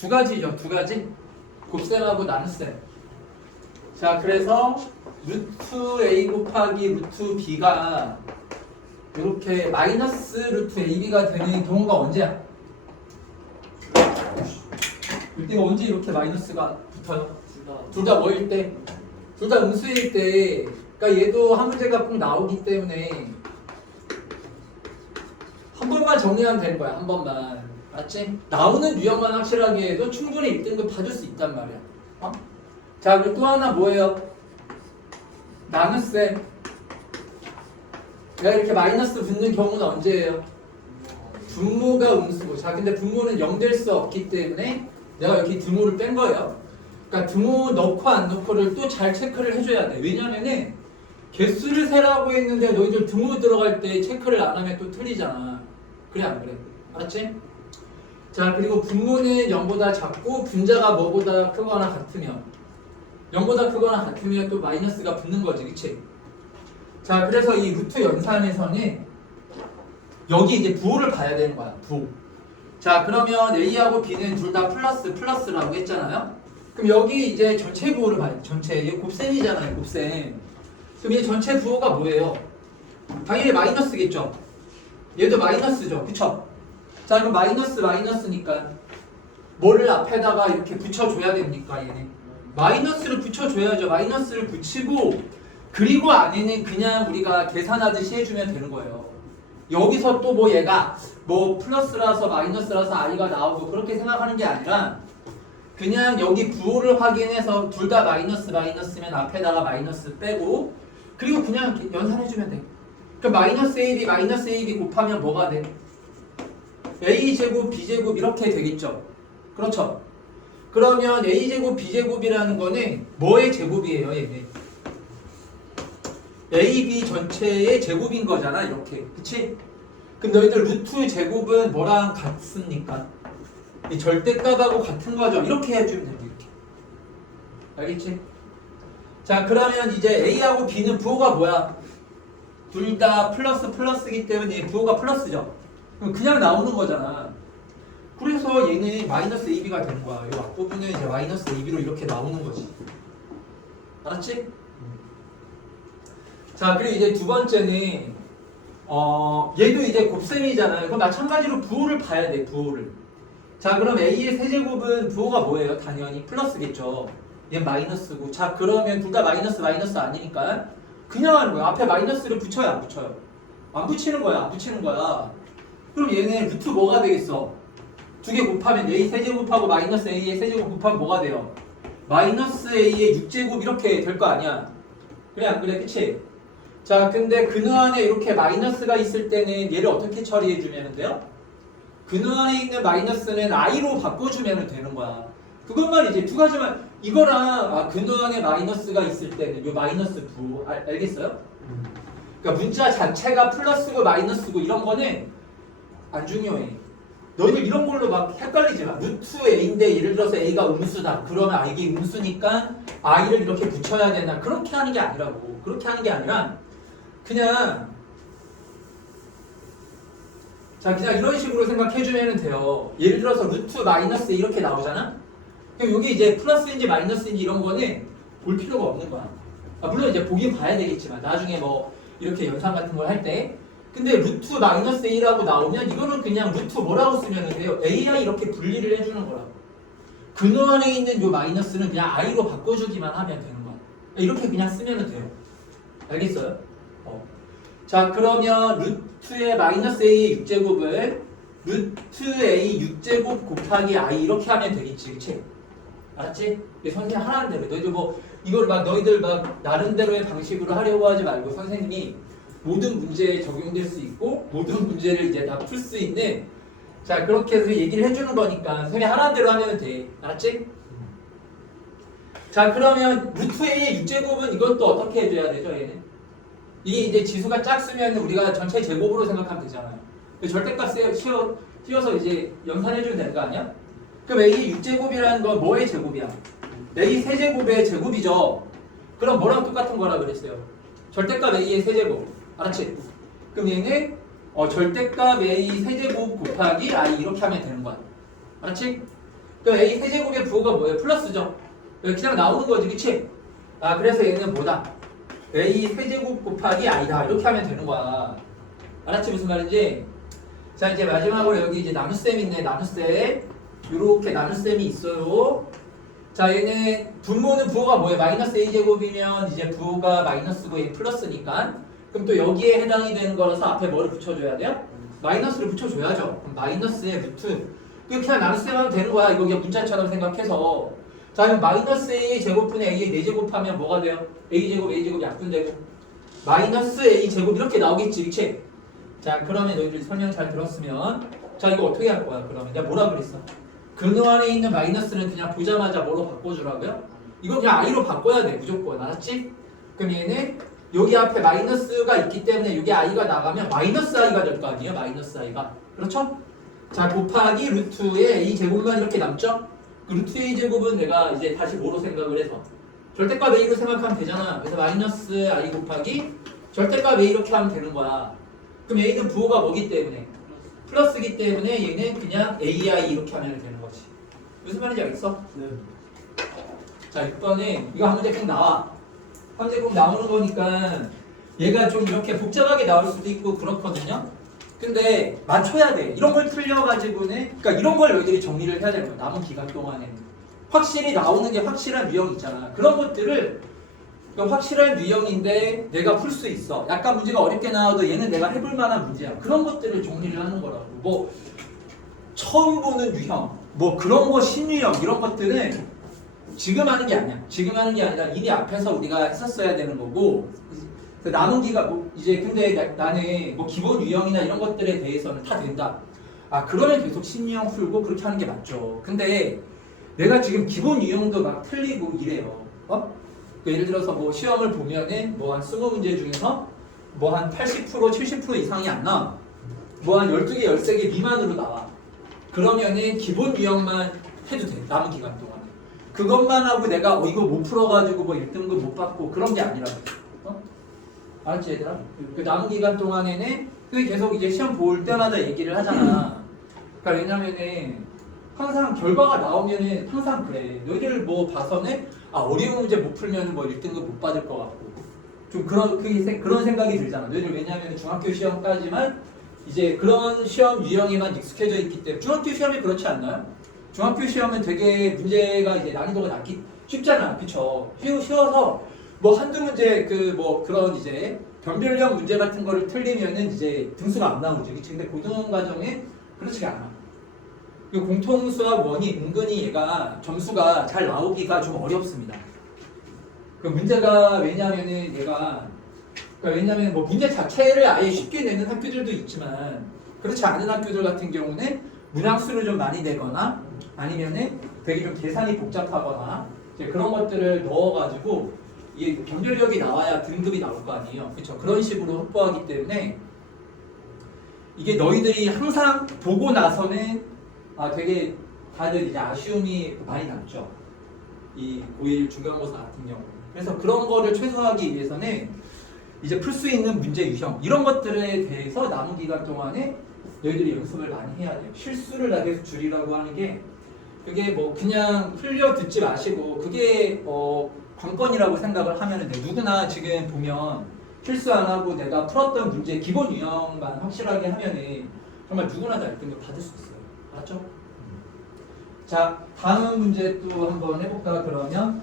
두 가지죠. 두 가지. 곱셈하고 나눗셈. 자, 그래서 루트 a 곱하기 루트 b가 이렇게 마이너스 루트 ab가 되는 경우가 언제야? 이때가 언제 이렇게 마이너스가 붙어요? 둘 다 뭐일 때? 둘 다 음수일 때. 그러니까 얘도 한 문제가 꼭 나오기 때문에 한 번만 정리하면 되는 거야. 한 번만. 맞지? 나오는 유형만 확실하게 해도 충분히 1등급 봐줄 수 있단 말이야. 어? 자, 그리고 또 하나 뭐예요? 나눗셈. 내가 이렇게 마이너스 붙는 경우는 언제예요? 분모가 음수고. 자, 근데 분모는 0 될 수 없기 때문에 내가 여기 등호를 뺀 거예요. 그러니까 등호 넣고 안 넣고를 또 잘 체크를 해줘야 돼. 왜냐면은 개수를 세라고 했는데 너희들 등호 들어갈 때 체크를 안 하면 또 틀리잖아. 그래 안 그래? 알았지? 자, 그리고 분모는 0보다 작고 분자가 뭐보다 크거나 같으면 0보다 크거나 같으면 또 마이너스가 붙는 거지. 그치? 자, 그래서 이 루트 연산에서는 여기 이제 부호를 봐야 되는 거야. 부호. 자, 그러면 A하고 B는 둘 다 플러스라고 했잖아요. 그럼 여기 이제 전체 부호를 봐요. 전체. 이게 곱셈이잖아요. 곱셈. 그럼 이 전체 부호가 뭐예요? 당연히 마이너스겠죠. 얘도 마이너스죠. 그쵸? 자, 그럼 마이너스니까 뭐를 앞에다가 이렇게 붙여줘야 됩니까? 얘는 마이너스를 붙여줘야죠. 마이너스를 붙이고 그리고 안에는 그냥 우리가 계산하듯이 해주면 되는 거예요. 여기서 또 뭐 얘가 뭐 플러스라서 마이너스라서 i가 나오고 그렇게 생각하는 게 아니라 그냥 여기 부호를 확인해서 둘 다 마이너스면 앞에다가 마이너스 빼고 그리고 그냥 연산해주면 돼. 그럼 마이너스 ab 곱하면 뭐가 돼? a제곱 b제곱 이렇게 되겠죠. 그렇죠. 그러면 a제곱 b제곱이라는 거는 뭐의 제곱이에요? 얘는 ab 전체의 제곱인 거잖아. 이렇게. 그치? 그럼 너희들 루트 제곱은 뭐랑 같습니까? 이 절대값하고 같은 거죠. 이렇게 해주면 돼. 이렇게. 알겠지? 자, 그러면 이제 a하고 b는 부호가 뭐야? 둘 다 플러스이기 때문에 부호가 플러스죠. 그럼 그냥 나오는 거잖아. 그래서 얘는 마이너스 ab가 되는 거야. 이 앞부분은 이제 마이너스 ab로 이렇게 나오는 거지. 알았지? 자, 그리고 이제 두 번째는 얘도 이제 곱셈이잖아요. 그럼 마찬가지로 부호를 봐야 돼. 부호를. 자, 그럼 a의 세제곱은 부호가 뭐예요? 당연히 플러스겠죠. 얘는 마이너스고. 자, 그러면 둘 다 마이너스 아니니까 그냥 하는 거야. 앞에 마이너스를 붙여요, 안 붙여요? 안 붙이는 거야. 그럼 얘는 루트 뭐가 되겠어? 두 개 곱하면 a 세제곱하고 마이너스 a의 세제곱 곱하면 뭐가 돼요? 마이너스 a의 6제곱 이렇게 될 거 아니야. 그래 안 그래? 그치? 자, 근데 근호 안에 이렇게 마이너스가 있을 때는 얘를 어떻게 처리해 주면 돼요? 근호 안에 있는 마이너스는 i로 바꿔주면 되는 거야. 그것만 이제 두 가지만 이거랑 근호 안에 마이너스가 있을 때는 요 마이너스 부호 알겠어요? 그러니까 문자 자체가 플러스고 마이너스고 이런 거는 안 중요해. 너희들 이런 걸로 막 헷갈리지 마. 루트 a인데 예를 들어서 a가 음수다. 그러면 이게 음수니까 i를 이렇게 붙여야 되나? 그렇게 하는 게 아니라고. 그렇게 하는 게 아니라 그냥 이런 식으로 생각해주면 돼요. 예를 들어서 루트 마이너스 이렇게 나오잖아? 그럼 여기 이제 플러스인지 마이너스인지 이런 거는 볼 필요가 없는 거야. 물론 이제 보긴 봐야 되겠지만 나중에 뭐 이렇게 연산 같은 걸 할 때 근데 루트 마이너스 a라고 나오면 이거는 그냥 루트 뭐라고 쓰면 돼요? a랑 이렇게 분리를 해주는 거라고. 근호 안에 있는 요 마이너스는 그냥 i로 바꿔주기만 하면 되는 거야. 이렇게 그냥 쓰면 돼요. 알겠어요? 자, 그러면 루트의 마이너스 a의 6제곱을 루트 a 6제곱 곱하기 i 이렇게 하면 되겠지. 그치? 알았지? 선생님 하라는 대로. 너희들 뭐 이걸 막 너희들 막 나름대로의 방식으로 하려고 하지 말고 선생님이 모든 문제에 적용될 수 있고 모든 문제를 이제 다 풀 수 있는 자, 그렇게 해서 얘기를 해주는 거니까 선생님이 하라는 대로 하면 돼. 알았지? 자, 그러면 루트 a의 6제곱은 이건 또 어떻게 해줘야 되죠? 얘는 이게 이제 지수가 작으면 우리가 전체 제곱으로 생각하면 되잖아요. 절대값 씌워서 이제 연산해주면 되는 거 아니야? 그럼 a의 6제곱이라는 건 뭐의 제곱이야? a 세제곱의 제곱이죠. 그럼 뭐랑 똑같은 거라 그랬어요? 절대값 a의 세제곱. 알았지? 그럼 얘는 절대값 a 세제곱 곱하기 i 이렇게 하면 되는 거야. 알았지? 그럼 A 세제곱의 부호가 뭐예요? 플러스죠. 그냥 나오는 거지, 그치? 아, 그래서 얘는 뭐다? A 세제곱 곱하기 I다. 이렇게 하면 되는 거야. 알았지? 무슨 말인지? 자, 이제 마지막으로 여기 이제 나눗셈 있네, 나눗셈. 요렇게 나눗셈이 있어요. 자, 얘는 분모는 부호가 뭐예요? 마이너스 A제곱이면 이제 부호가 마이너스고 얘 플러스니까. 그럼 또 여기에 해당이 되는 거라서 앞에 뭐를 붙여줘야 돼요? 마이너스를 붙여줘야죠. 그럼 마이너스의 루트. 그냥 나눗셈 하면 되는 거야. 이거 그냥 문자처럼 생각해서. 자, 그럼 마이너스 A 제곱분의 A의 4제곱 하면 뭐가 돼요? A제곱 약분되고 마이너스 A제곱 이렇게 나오겠지, 그치? 자, 그러면 너희들 설명 잘 들었으면 자, 이거 어떻게 할 거야? 그러면 내가 뭐라 그랬어? 근호 안에 있는 마이너스는 그냥 보자마자 뭐로 바꿔주라고요? 이거 그냥 I로 바꿔야 돼, 무조건. 알았지? 그럼 얘는 여기 앞에 마이너스가 있기 때문에 여기 I가 나가면 마이너스 I가 될 거 아니에요? 마이너스 I가. 그렇죠? 자, 곱하기 루트의 A제곱만 이렇게 남죠? 그 루트 A제곱은 내가 이제 다시 뭐로 생각을 해서 절대값 A로 생각하면 되잖아. 그래서 마이너스 I 곱하기 절대값 A 이렇게 하면 되는 거야. 그럼 A는 부호가 뭐기 때문에? 플러스기 때문에 얘는 그냥 AI 이렇게 하면 되는 거지. 무슨 말인지 알겠어? 네. 자, 6번에 이거 한 문제 꼭 나와. 한 문제 꼭 나오는 거니까 얘가 좀 이렇게 복잡하게 나올 수도 있고 그렇거든요. 근데 맞춰야 돼. 이런 걸 틀려가지고는, 그러니까 이런 걸 너희들이 정리를 해야 되는 거야. 남은 기간 동안에 확실히 나오는 게 확실한 유형 있잖아. 그런 것들을 확실한 유형인데 내가 풀 수 있어. 약간 문제가 어렵게 나와도 얘는 내가 해볼 만한 문제야. 그런 것들을 정리를 하는 거라고. 뭐 처음 보는 유형, 뭐 그런 거 신유형 이런 것들은 지금 하는 게 아니야. 지금 하는 게 아니라 이미 앞에서 우리가 했었어야 되는 거고. 남은 기가 뭐 이제 근데 나는 뭐 기본 유형이나 이런 것들에 대해서는 다 된다. 아, 그러면 계속 신유형 풀고 그렇게 하는 게 맞죠. 근데 내가 지금 기본 유형도 막 틀리고 이래요. 예를 들어서 뭐 시험을 보면은 뭐 한 20문제 중에서 뭐 한 80% 70% 이상이 안 나와. 뭐 한 12개 13개 미만으로 나와. 그러면은 기본 유형만 해도 돼. 남은 기간 동안에. 그것만 하고 내가 이거 못 풀어가지고 뭐 1등급 못 받고 그런 게 아니라고. 알았지 얘들아? 그 남은 기간 동안에는 그게 계속 이제 시험 볼 때마다 얘기를 하잖아. 그러니까 왜냐면은 항상 결과가 나오면은 항상 그래. 너희들 뭐 봐서는 어려운 문제 못 풀면 뭐 1등급 못 받을 것 같고 좀 그런 생각이 들잖아. 너희들 왜냐면 중학교 시험까지만 이제 그런 시험 유형에만 익숙해져 있기 때문에 중학교 시험이 그렇지 않나요? 중학교 시험은 되게 문제가 이제 난이도가 쉽잖아, 그쵸? 쉬워서 뭐 한두 문제 뭐 그런 이제 변별력 문제 같은 거를 틀리면은 이제 등수가 안 나오지, 그치? 근데 고등 과정에 그렇지가 않아. 그 공통수학 원이 은근히 얘가 점수가 잘 나오기가 좀 어렵습니다. 그 문제가 왜냐면은 얘가 왜냐면 뭐 문제 자체를 아예 쉽게 내는 학교들도 있지만 그렇지 않은 학교들 같은 경우는 문항수를 좀 많이 내거나 아니면은 되게 좀 계산이 복잡하거나 이제 그런 것들을 넣어가지고 이게 변별력이 나와야 등급이 나올 거 아니에요. 그렇죠? 그런 식으로 확보하기 때문에 이게 너희들이 항상 보고 나서는 되게 다들 이제 아쉬움이 많이 남죠. 이 고1 중간고사 같은 경우. 그래서 그런 거를 최소화하기 위해서는 이제 풀 수 있는 문제 유형 이런 것들에 대해서 남은 기간 동안에 너희들이 연습을 많이 해야 돼요. 실수를 나 계속 줄이라고 하는 게 그게 뭐 그냥 흘려 듣지 마시고 그게 관건이라고 생각을 하면은 누구나 지금 보면 실수 안 하고 내가 풀었던 문제 기본 유형만 확실하게 하면은 정말 누구나 다 1등급 받을 수 있어요. 맞죠? 자, 다음 문제 또 한번 해볼까 그러면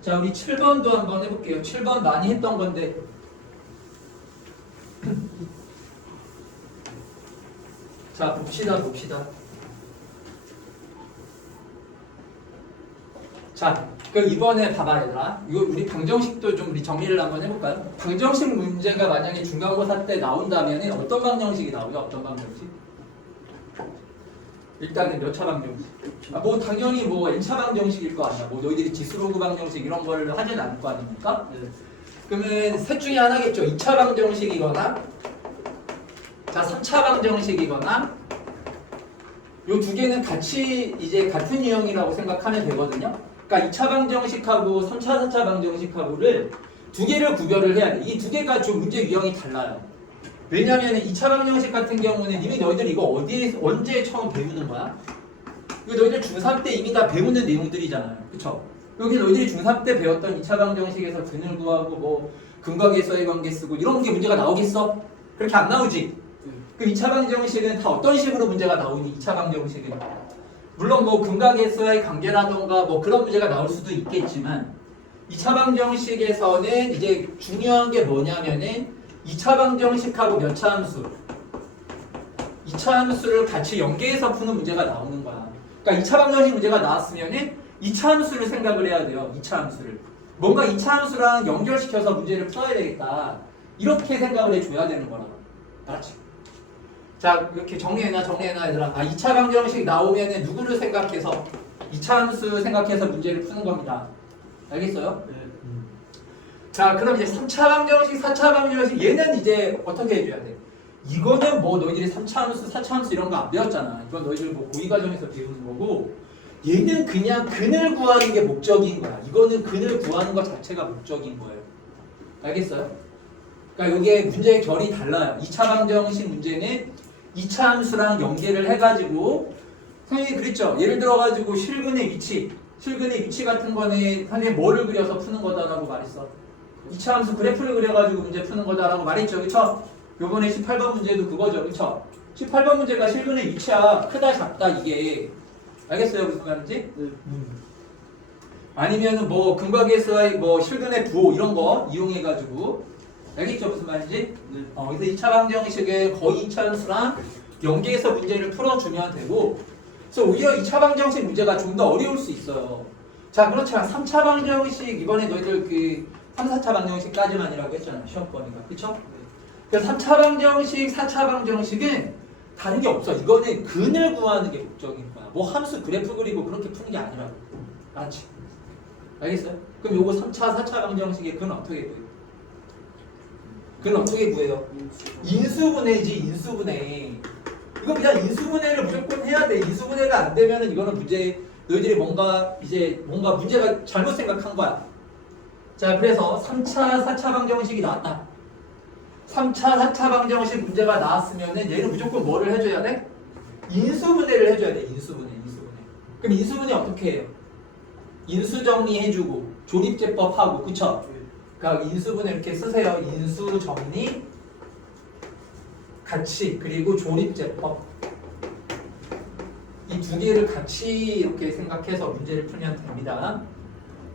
자, 우리 7번도 한번 해볼게요. 7번 많이 했던 건데 자, 봅시다. 자, 그럼 이번에 봐봐 얘들아. 이거 우리 방정식도 좀 우리 정리를 한번 해볼까요? 방정식 문제가 만약에 중간고사 때 나온다면 어떤 방정식이 나오죠? 어떤 방정식? 일단은 몇 차 방정식? 뭐 당연히 뭐 n차 방정식일 거 아니야. 뭐 너희들이 지수로그 방정식 이런 걸 하진 않을 거 아닙니까? 네. 그러면 셋 중에 하나겠죠. 2차 방정식이거나 자 3차 방정식이거나 요 두 개는 같이 이제 같은 유형이라고 생각하면 되거든요. 그러니까 2차 방정식하고 3차, 4차 방정식하고를 두 개를 구별을 해야 돼. 이 두 개가 좀 문제 유형이 달라요. 왜냐면 2차 방정식 같은 경우는 이미 너희들 이거 언제 처음 배우는 거야? 이거 너희들 중3 때 이미 다 배우는 내용들이잖아요. 그쵸? 여기 너희들이 중3 때 배웠던 2차 방정식에서 근을 구하고 뭐 근각에서의 관계 쓰고 이런 게 문제가 나오겠어? 그렇게 안 나오지? 그럼 2차 방정식은 다 어떤 식으로 문제가 나오니? 2차 방정식은 물론 뭐 근각에서의 관계라던가 뭐 그런 문제가 나올 수도 있겠지만 2차 방정식에서는 이제 중요한 게 뭐냐면은 2차 방정식하고 몇 차 함수? 2차 함수를 같이 연계해서 푸는 문제가 나오는 거야. 그러니까 2차 방정식 문제가 나왔으면은 2차 함수를 생각을 해야 돼요. 2차 함수를. 뭔가 2차 함수랑 연결시켜서 문제를 풀어야 되겠다. 이렇게 생각을 해줘야 되는 거라고. 알았지? 자, 이렇게 정리해놔 얘들아. 2차 방정식 나오면은 누구를 생각해서 2차 함수 생각해서 문제를 푸는 겁니다. 알겠어요? 네. 자, 그럼 이제 3차 방정식, 4차 방정식 얘는 이제 어떻게 해줘야 돼? 이거는 뭐 너희들이 3차 함수, 4차 함수 이런 거 안 배웠잖아. 이건 너희들 뭐 고위 과정에서 배우는 거고 얘는 그냥 근을 구하는 게 목적인 거야. 이거는 근을 구하는 것 자체가 목적인 거예요. 알겠어요? 그러니까 여기에 문제의 결이 달라요. 2차 방정식 문제는 2차 함수랑 연계를 해가지고 선생님이 그랬죠. 예를 들어가지고 실근의 위치 같은 거는 선생님이 뭐를 그려서 푸는 거다라고 말했어. 2차 함수 그래프를 그려가지고 문제 푸는 거다라고 말했죠. 그쵸? 요번에 18번 문제도 그거죠. 그쵸? 18번 문제가 실근의 위치야. 크다 작다 이게. 알겠어요? 무슨 말인지? 네. 아니면은 뭐 근각에서의 뭐 실근의 부호 이런 거 이용해가지고 알겠죠? 무슨 말인지? 네. 그래서 2차 방정식에 거의 2차 함수랑 연계해서 문제를 풀어주면 되고 그래서 오히려 2차 방정식 문제가 좀 더 어려울 수 있어요. 자, 그렇지만 3차 방정식 이번에 너희들 그 3, 4차 방정식까지만이라고 했잖아요. 시험 보니까. 그쵸? 그래서 3차 방정식, 4차 방정식은 다른 게 없어. 이거는 근을 구하는 게 목적인 거야. 뭐 함수 그래프 그리고 그렇게 푸는 게 아니라고. 알았지? 알겠어요? 그럼 요거 3차, 4차 방정식의 근은 어떻게 구해요? 근은 어떻게 구해요? 인수분해지, 인수분해. 이거 그냥 인수분해를 무조건 해야 돼. 인수분해가 안 되면은 이거는 문제, 너희들이 뭔가 문제가 잘못 생각한 거야. 자, 그래서 3차, 4차 방정식이 나왔다. 3차, 4차 방정식 문제가 나왔으면은 얘는 무조건 뭐를 해줘야 돼? 인수분해를 해줘야 돼. 인수분해. 그럼 인수분해 어떻게 해요? 인수정리해주고 조립제법하고 그쵸? 그러니까 인수분해 이렇게 쓰세요. 인수정리 같이 그리고 조립제법 이 두 개를 같이 이렇게 생각해서 문제를 풀면 됩니다.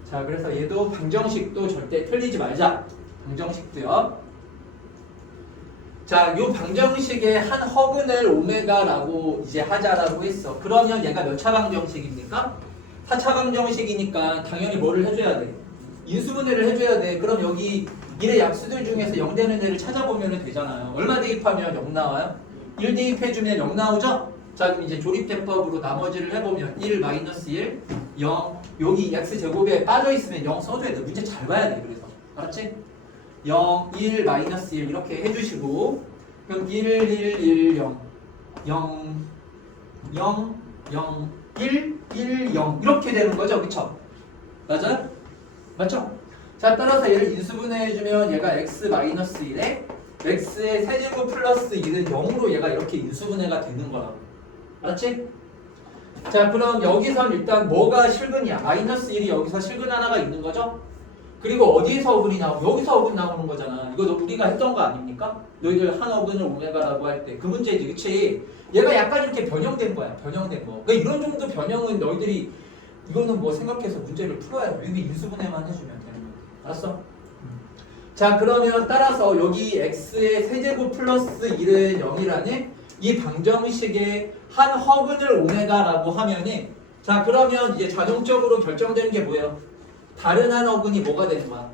자, 그래서 얘도 방정식도 절대 틀리지 말자. 방정식도요. 자, 요 방정식의 한 허근을 오메가라고 이제 하자라고 했어. 그러면 얘가 몇 차 방정식입니까? 4차 방정식이니까 당연히 뭐를 해줘야 돼? 인수분해를 해줘야 돼. 그럼 여기 일의 약수들 중에서 0 되는 애를 찾아보면 되잖아요. 얼마 대입하면 0 나와요? 1 대입해주면 0 나오죠? 자, 그럼 이제 조립대법으로 나머지를 해보면 1 마이너스 1, 0 여기 x제곱에 빠져있으면 0 써줘야 돼. 문제 잘 봐야 돼. 그래서 알았지? 0, 1, 마이너스 1 이렇게 해주시고 그럼 1, 1, 1, 0 0, 0, 0, 1, 1, 0 이렇게 되는 거죠. 그쵸? 맞아요? 맞죠? 자, 따라서 얘를 인수분해해주면 얘가 x 마이너스 1에 x의 세제곱 플러스 1은 0으로 얘가 이렇게 인수분해가 되는 거라고. 알았지? 자, 그럼 여기선 일단 뭐가 실근이야? 마이너스 1이 여기서 실근 하나가 있는 거죠? 그리고 어디에서 어근이 나오고 여기서 어근 나오는 거잖아. 이거 우리가 했던 거 아닙니까? 너희들 한 어근을 오메가라고 할 때 그 문제지, 그치? 얘가 약간 이렇게 변형된 거야. 변형된 거. 그러니까 이런 정도 변형은 너희들이 이거는 뭐 생각해서 문제를 풀어야 돼. 여기 인수분해만 해주면 되는 거야. 알았어? 자, 그러면 따라서 여기 x의 세제곱 플러스 1은 0이라는 이 방정식의 한 허근을 오메가라고 하면은 자, 그러면 이제 자동적으로 결정되는 게 뭐예요? 다른 한 허근이 뭐가 되는 거야?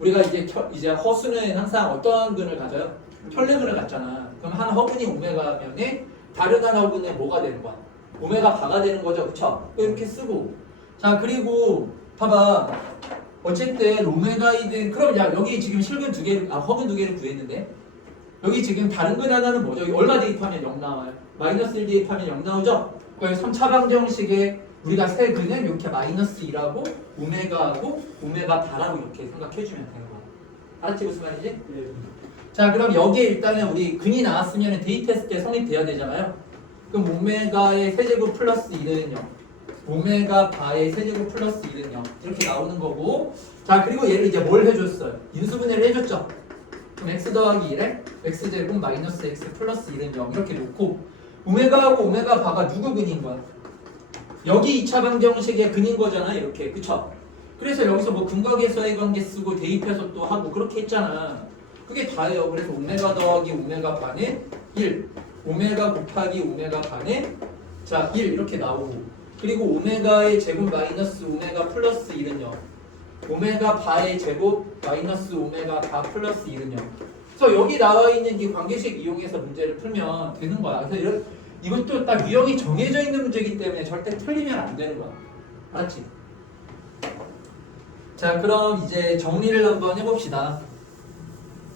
우리가 이제 허수는 항상 어떤 근을 가져요? 혈례근을 갖잖아. 그럼 한 허근이 오메가면은 다른 한 허근은 뭐가 되는 거야? 오메가 바가 되는 거죠, 그쵸? 이렇게 쓰고. 자, 그리고 봐봐. 어쨌든 오메가이든 그럼 야 여기 지금 실근 두 개, 허근 두 개를 구했는데 여기 지금 다른 근 하나는 뭐죠? 여기 얼마 대입하면 0 나와요? 마이너스 1 대입하면 0 나오죠? 그래서 3차 방정식에 우리가 세 근은 이렇게 마이너스 2라고 오메가하고 오메가 바라고 이렇게 생각해주면 되는 거야. 알았지 무슨 말이지? 네. 자, 그럼 여기에 일단은 우리 근이 나왔으면 대입했을 때 성립돼야 되잖아요. 그럼 오메가의 세제곱 플러스 1은 0. 오메가 바의 세제곱 플러스 1은 0. 이렇게 나오는 거고. 자, 그리고 얘를 이제 뭘 해줬어요? 인수분해를 해줬죠. 그럼 x 더하기 1에 x제곱 마이너스 x 플러스 1은 0. 이렇게 놓고 오메가하고 오메가 바가 누구 근인 거야? 여기 2차 방정식의 근인 거잖아. 이렇게. 그쵸? 그래서 여기서 뭐 근각에서의 관계 쓰고 대입해서 또 하고 그렇게 했잖아. 그게 다예요. 그래서 오메가 더하기 오메가 바는 1. 오메가 곱하기 오메가 바는 자 1 이렇게 나오고. 그리고 오메가의 제곱 마이너스 오메가 플러스 1은 0. 오메가 바의 제곱 마이너스 오메가 바 플러스 1은 0. 그래서 여기 나와 있는 이 관계식 이용해서 문제를 풀면 되는 거야. 그래서 이것도 딱 유형이 정해져 있는 문제이기 때문에 절대 틀리면 안 되는 거야. 알았지? 자, 그럼 이제 정리를 한번 해봅시다.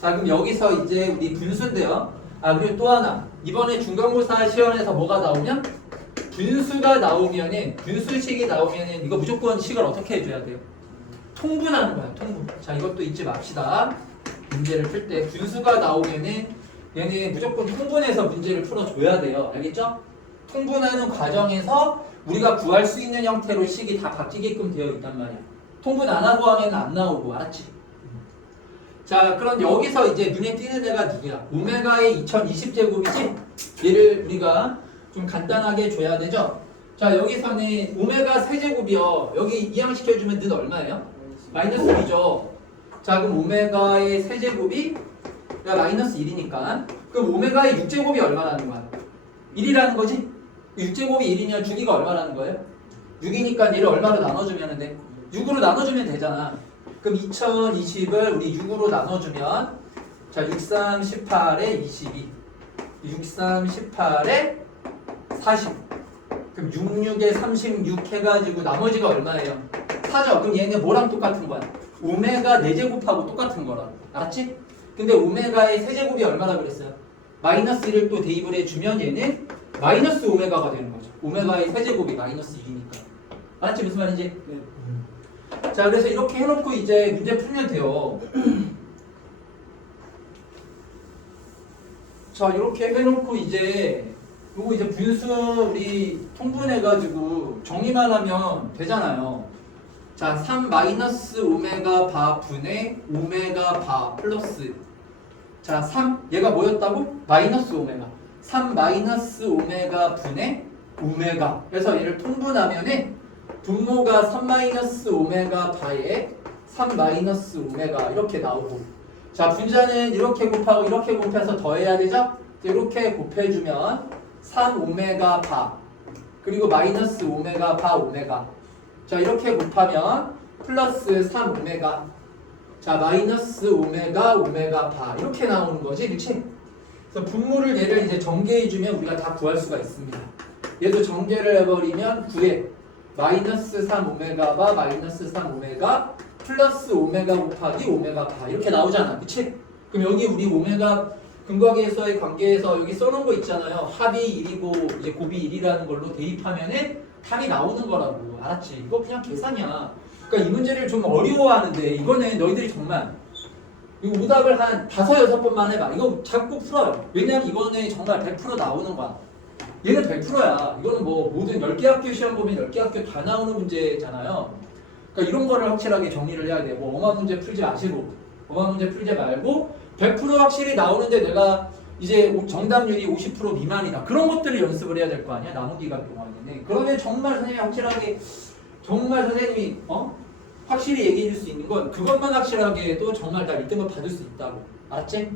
자, 그럼 여기서 이제 우리 분수인데요. 아, 그리고 또 하나. 이번에 중간고사 시험에서 뭐가 나오면? 분수가 나오면은, 분수식이 나오면은 이거 무조건 식을 어떻게 해줘야 돼요? 통분하는 거야, 통분. 자, 이것도 잊지 맙시다. 문제를 풀 때 분수가 나오면은 얘는 무조건 통분해서 문제를 풀어줘야 돼요. 알겠죠? 통분하는 과정에서 우리가 구할 수 있는 형태로 식이 다 바뀌게끔 되어 있단 말이야. 통분 안 하고 하면 안 나오고, 알았지? 자, 그럼 여기서 이제 눈에 띄는 애가 누구야? 오메가의 2020제곱이지? 얘를 우리가 좀 간단하게 줘야 되죠? 자, 여기서는 오메가 세제곱이요. 여기 이항시켜주면 는 얼마예요? 마이너스 2죠. 자, 그럼 오메가의 세제곱이 마이너스 1이니까 그럼 오메가의 6제곱이 얼마라는 거야? 1이라는 거지? 6제곱이 1이면 주기가 얼마라는 거예요? 6이니까 얘를 얼마로 나눠주면 돼? 6으로 나눠주면 되잖아. 그럼 2020을 우리 6으로 나눠주면 자 6, 3, 18에 22 6, 3, 18에 40 그럼 6, 6에 36 해가지고 나머지가 얼마예요? 4죠. 그럼 얘는 뭐랑 똑같은 거야? 오메가 4제곱하고 똑같은 거라. 알았지? 근데 오메가의 세제곱이 얼마나 그랬어요? 마이너스 1을 또 대입을 해주면 얘는 마이너스 오메가가 되는 거죠. 오메가의 세제곱이 마이너스 1이니까. 알았지? 무슨 말인지? 네. 자, 그래서 이렇게 해놓고 이제 문제 풀면 돼요. 자, 이렇게 해놓고 이제 요거 이제 분수 우리 통분해가지고 정리만 하면 되잖아요. 자, 3 마이너스 오메가 바 분의 오메가 바 플러스 자, 3 얘가 뭐였다고? 마이너스 오메가 3 마이너스 오메가 분의 오메가 그래서 얘를 통분하면은 분모가 3 마이너스 오메가 바에 3 마이너스 오메가 이렇게 나오고 자, 분자는 이렇게 곱하고 이렇게 곱해서 더해야 되죠? 이렇게 곱해주면 3 오메가 바 그리고 마이너스 오메가 바 오메가 자, 이렇게 곱하면 플러스 3 오메가 자, 마이너스 오메가 오메가 바 이렇게 나오는 거지, 그치? 그래서 분모를 얘를 이제 전개해주면 우리가 다 구할 수가 있습니다. 얘도 전개를 해버리면 9에 마이너스 3 오메가 바 마이너스 3 오메가 플러스 오메가 곱하기 오메가 바 이렇게 나오잖아, 그치? 그럼 여기 우리 오메가 근각에서의 관계에서 여기 써놓은 거 있잖아요. 합이 1이고 이제 곱이 1이라는 걸로 대입하면은 답이 나오는 거라고. 알았지? 이거 그냥 계산이야. 그러니까 이 문제를 좀 어려워하는데 이거는 너희들이 정말 이거 오답을 한 5, 6번만 해봐. 이거 자꾸 풀어요. 왜냐면 이거는 정말 100% 나오는 거야. 얘는 100%야. 이거는 뭐 모든 10개 학교 시험 보면 10개 학교 다 나오는 문제잖아요. 그러니까 이런 거를 확실하게 정리를 해야 돼요. 뭐 어마 문제 풀지 마시고 어마 문제 풀지 말고 100% 확실히 나오는데 내가 이제 정답률이 50% 미만이다. 그런 것들을 연습을 해야 될 거 아니야. 남은 기간 동안에는. 그러면 정말 선생님이 확실하게 정말 선생님이 확실히 얘기해 줄 수 있는 건 그것만 확실하게 또 정말 다 1등급 받을 수 있다고. 알았지?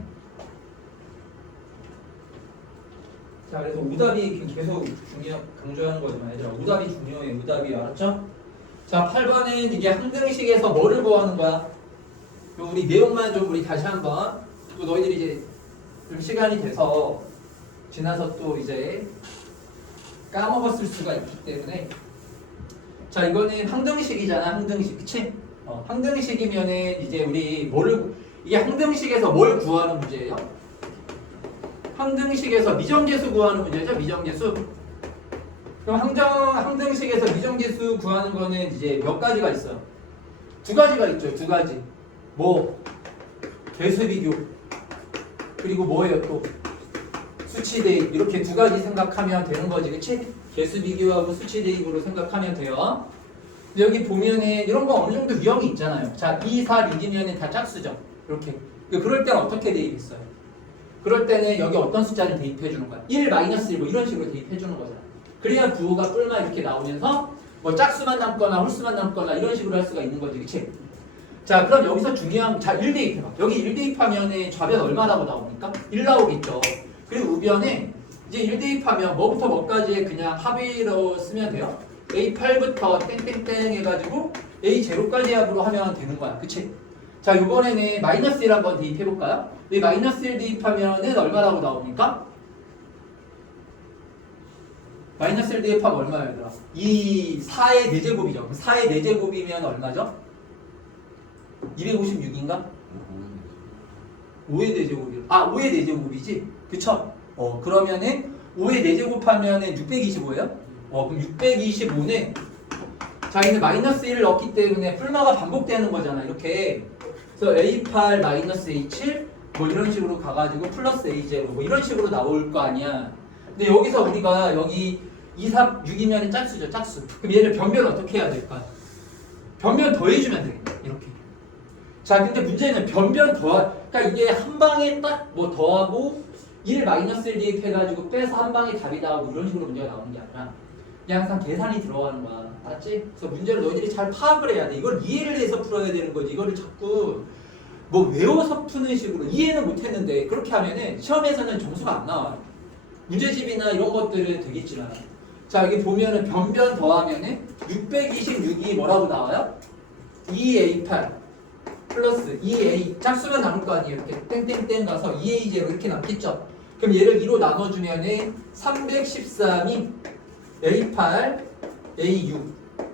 자, 그래서 오답이 계속 강조하는 거지만 얘들아 오답이 중요해. 오답이. 알았죠? 자, 8번은 이게 항등식에서 뭐를 구하는 거야? 우리 내용만 좀 우리 다시 한번 또 너희들이 이제 좀 시간이 돼서 지나서 또 이제 까먹었을 수가 있기 때문에 자, 이거는 항등식이잖아. 항등식. 그치? 항등식이면은 이제 우리 이게 항등식에서 뭘 구하는 문제예요? 항등식에서 미정계수 구하는 문제죠. 미정계수. 그럼 항등식에서 미정계수 구하는 거는 이제 몇 가지가 있어요? 2가지가 있죠. 2가지. 뭐? 개수 비교. 그리고 뭐예요 또? 수치 대입 이렇게 두 가지 생각하면 되는 거지, 그치? 개수 비교하고 수치 대입으로 생각하면 돼요. 근데 여기 보면은 이런 거 어느 정도 유형이 있잖아요. 자, 2, 4, 6이면은 다 짝수죠. 이렇게. 그럴 때는 어떻게 대입했어요? 그럴 때는 여기 어떤 숫자를 대입해 주는 거야? 1, 마이너스 1 뭐 이런 식으로 대입해 주는 거잖아. 그래야 부호가 뿔만 이렇게 나오면서 뭐 짝수만 남거나 홀수만 남거나 이런 식으로 할 수가 있는 거지, 그치? 자, 그럼 여기서 중요한, 자, 1 대입해봐. 여기 1 대입하면은 좌변 얼마라고 나옵니까? 1 나오겠죠. 그리고 우변에 이제 1 대입하면 뭐부터 뭐까지 그냥 합의로 쓰면 돼요. A8부터 땡땡땡 해가지고 A0까지 합으로 하면 되는 거야. 그치? 자, 이번에는 마이너스 1 한번 대입해볼까요? 이 마이너스 1 대입하면은 얼마라고 나옵니까? 마이너스 1 대입하면 얼마야, 얘들아? 이 4의 4제곱이죠. 4의 4제곱이면 얼마죠? 256인가? 5의 4제곱이요. 아, 5의 4제곱이지? 그쵸? 그러면은 5의 4제곱 하면은 625예요? 그럼 625는 자, 이제 마이너스 1을 넣기 때문에 풀마가 반복되는 거잖아. 이렇게. 그래서 A8 마이너스 A7 뭐 이런 식으로 가가지고 플러스 A0 뭐 이런 식으로 나올 거 아니야. 근데 여기서 우리가 여기 2, 3, 6이면 짝수죠, 짝수. 그럼 얘를 변변 어떻게 해야 될까? 변변 더해주면 되겠다. 이렇게. 자, 근데 문제는 변변 그러니까 이게 한 방에 딱 뭐 더하고 1 마이너스 1 대입해가지고 빼서 한 방에 답이 나오고 이런 식으로 문제가 나오는 게 아니라 그냥 항상 계산이 들어가는 거야. 알았지? 그래서 문제를 너희들이 잘 파악을 해야 돼. 이걸 이해를 해서 풀어야 되는 거지. 이거를 자꾸 뭐 외워서 푸는 식으로 이해는 못했는데 그렇게 하면은 시험에서는 점수가 안 나와요. 문제집이나 이런 것들은 되겠지 않아. 자, 여기 보면은 변변 더하면은 626이 뭐라고 나와요? 2A8 플러스 2A 짝수가 남을 거 아니에요. 이렇게 땡땡땡 가서 2A0 이렇게 남겠죠. 그럼 얘를 2로 나눠주면은 313이 A8 A6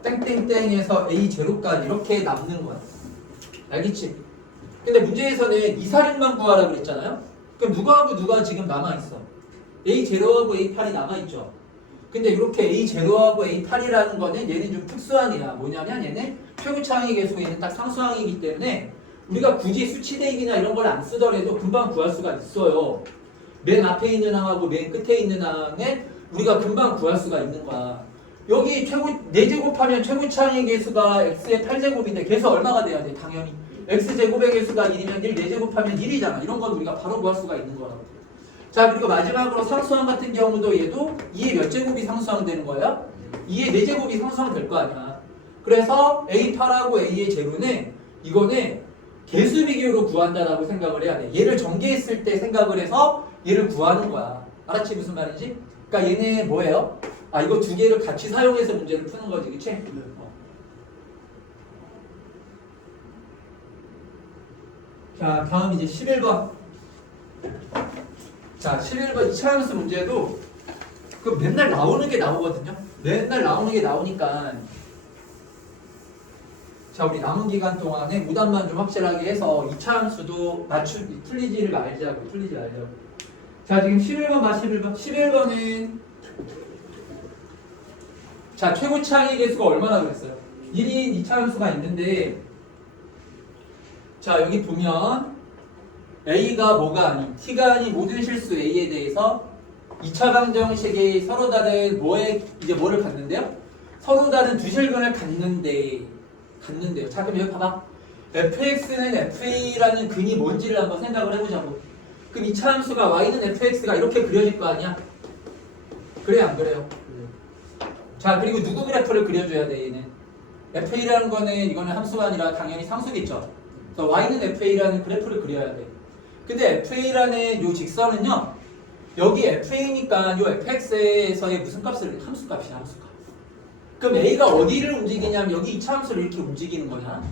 땡땡땡에서 A0까지 이렇게 남는 거야. 알겠지? 근데 문제에서는 이사림만 구하라 그랬잖아요. 그럼 누가하고 누가 지금 남아있어? A0하고 A8이 남아있죠. 근데 이렇게 A0하고 A8이라는 거는 얘는 좀 특수한 애야. 뭐냐면 얘는 최고차항의 개수가 있는 딱 상수항이기 때문에 우리가 굳이 수치 대입이나 이런 걸 안 쓰더라도 금방 구할 수가 있어요. 맨 앞에 있는 항하고 맨 끝에 있는 항에 우리가 금방 구할 수가 있는 거야. 여기 4제곱하면 최고차항의 개수가 x의 8제곱인데 개수 얼마가 돼야 돼? 당연히 x제곱의 개수가 1이면 1 4제곱하면 1이잖아. 이런 건 우리가 바로 구할 수가 있는 거라고. 자, 그리고 마지막으로 상수항 같은 경우도 얘도 2의 몇 제곱이 상수항 되는 거예요? 2의 4제곱이 상수항 될 거 아니야. 그래서 A8하고 A의 제로는 이거는 개수 비교로 구한다라고 생각을 해야 돼. 얘를 전개했을 때 생각을 해서 얘를 구하는 거야. 알았지? 무슨 말인지? 그러니까 얘는 뭐예요? 아, 이거 두 개를 같이 사용해서 문제를 푸는 거지, 그치? 자, 다음 이제 11번. 자, 11번 2차 함수 문제도 그 맨날 나오는 게 나오거든요. 맨날 나오는 게 나오니까 자, 우리 남은 기간 동안에 무단만 좀 확실하게 해서 2차 함수도 풀리지 말자고. 자, 지금 11번 봐, 11번. 11번은 자, 최고차항의 개수가 얼마나 그랬어요? 1인 2차 함수가 있는데 자, 여기 보면 A가 뭐가 아닌 T가 아닌 모든 실수 A에 대해서 2차 방정식이 서로 다른 뭐를 갖는데요? 서로 다른 두 실근을 갖는데요. 자, 그럼 여기 봐봐. fx는 fa라는 근이 뭔지를 한번 생각을 해보자고. 그럼 2차 함수가 y는 fx가 이렇게 그려질 거 아니야? 그래요, 안 그래요? 자, 그리고 누구 그래프를 그려줘야 돼, 얘는? fa라는 거는 이거는 함수가 아니라 당연히 상수겠죠. 그래서 y는 fa라는 그래프를 그려야 돼. 근데 fa라는 요 직선은요, 여기 fa니까 요 fx에서의 무슨 값을 함수값이야, 함수값. 그럼 a가 어디를 움직이냐면 여기 2차 함수를 이렇게 움직이는 거냐?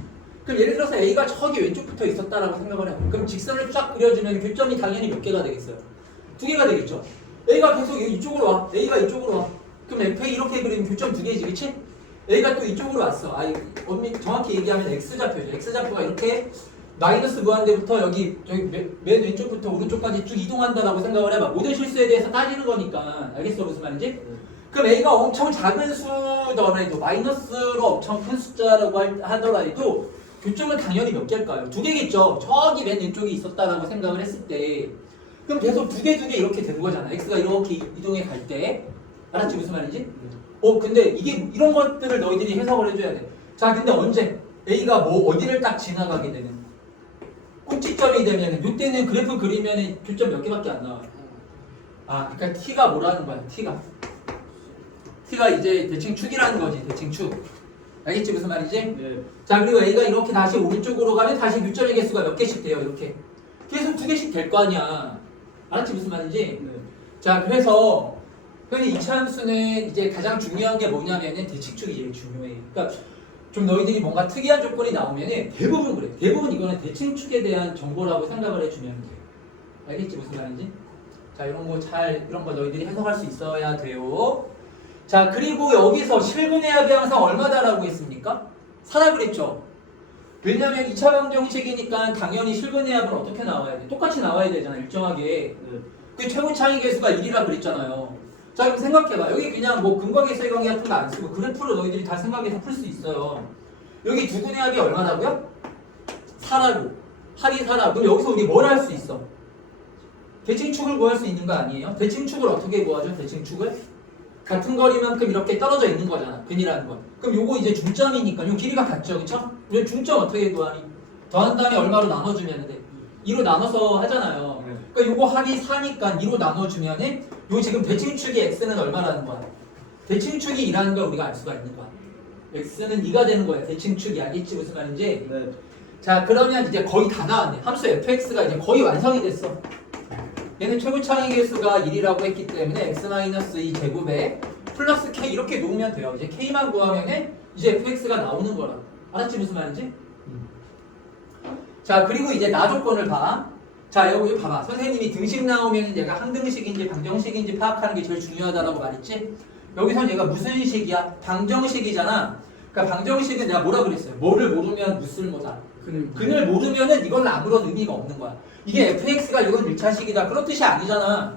그럼 예를 들어서 a가 저기 왼쪽부터 있었다라고 생각을 해요. 그럼 직선을 쫙 그려주면 교점이 당연히 몇 개가 되겠어요? 2개가 되겠죠. a가 계속 이쪽으로 와. a가 이쪽으로 와. 그럼 fa 이렇게 그리면 교점 2개지, 그치? a가 또 이쪽으로 왔어. 정확히 얘기하면 x좌표죠. x좌표가 이렇게 마이너스 무한대부터 여기 맨 왼쪽부터 오른쪽까지 쭉 이동한다라고 생각을 해봐. 모든 실수에 대해서 따지는 거니까. 알겠어? 무슨 말인지? 그럼 a가 엄청 작은 수더라도 마이너스로 엄청 큰 숫자라고 하더라도 교점은 당연히 몇 개일까요? 2개겠죠. 저기 맨 왼쪽에 있었다라고 생각을 했을 때 그럼 계속 두 개 이렇게 되는 거잖아. x가 이렇게 이동해 갈 때. 알았지 무슨 말인지? 근데 이게 이런 것들을 너희들이 해석을 해줘야 돼. 자, 근데 언제 a가 뭐 어디를 딱 지나가게 되는 꼭지점이 되면은 이때는 그래프 그리면은 교점 몇 개밖에 안 나와요. 그러니까 t가 뭐라는 거야? t가 이제 대칭축이라는 거지. 대칭축. 알겠지 무슨 말이지? 네. 자, 그리고 a가 이렇게 다시 오른쪽으로 가면 다시 교점의 개수가 몇 개씩 돼요. 이렇게 계속 두 개씩 될 거 아니야. 알았지 무슨 말인지? 네. 자, 그래서 이차함수는 이제 가장 중요한 게 뭐냐면은 대칭축이 제일 중요해. 그러니까 좀 너희들이 뭔가 특이한 조건이 나오면은 대부분 그래. 대부분 이거는 대칭축에 대한 정보라고 생각을 해주면 돼. 알겠지 무슨 말인지? 자, 이런 거 너희들이 해석할 수 있어야 돼요. 자, 그리고 여기서 실근의 합이 항상 얼마다라고 했습니까? 4라 그랬죠. 왜냐면 2차 방정식이니까 당연히 실근의 합은 어떻게 나와야 돼? 똑같이 나와야 되잖아, 일정하게. 네. 그 최고 차이 개수가 1이라 그랬잖아요. 자, 그럼 생각해봐. 여기 그냥 뭐 근거계수의 관계 같은 거 안 쓰고 그래프로 너희들이 다 생각해서 풀 수 있어요. 여기 두 분의 합이 얼마라고요? 4라고. 합이 4라. 그럼 여기서 우리 뭘 할 수 있어? 대칭축을 구할 수 있는 거 아니에요? 대칭축을 어떻게 구하죠? 대칭축을? 같은 거리만큼 이렇게 떨어져 있는 거잖아. 근이라는 건. 그럼 요거 이제 중점이니까 요 길이가 같죠, 그쵸? 왜 중점 어떻게 구하니? 더한 다음에 얼마로 나눠주면 돼? 2로 나눠서 하잖아요. 그러니까 요거 합이 4니까 2로 나눠주면은 요 지금 대칭축이 x는 얼마라는 거야? 대칭축이 2라는 걸 우리가 알 수가 있는 거야. x는 2가 되는 거야. 대칭축이. 알겠지 무슨 말인지? 네. 자, 그러면 이제 거의 다 나왔네. 함수 fx가 이제 거의 완성이 됐어. 얘는 최고 차이 개수가 1이라고 했기 때문에 x-2 제곱에 플러스 k 이렇게 놓으면 돼요. 이제 k만 구하면은 이제 fx가 나오는 거라. 알았지 무슨 말인지? 자, 그리고 이제 나 조건을 봐. 자, 여기 봐봐. 선생님이 등식 나오면 얘가 항등식인지 방정식인지 파악하는 게 제일 중요하다라고 말했지? 여기선 얘가 무슨 식이야? 방정식이잖아. 그러니까 방정식은 내가 뭐라 그랬어요? 뭐를 모르면 무쓸모다. 근을 모르면은 이건 아무런 의미가 없는 거야. 이게 fx가 이건 1차식이다. 그런 뜻이 아니잖아.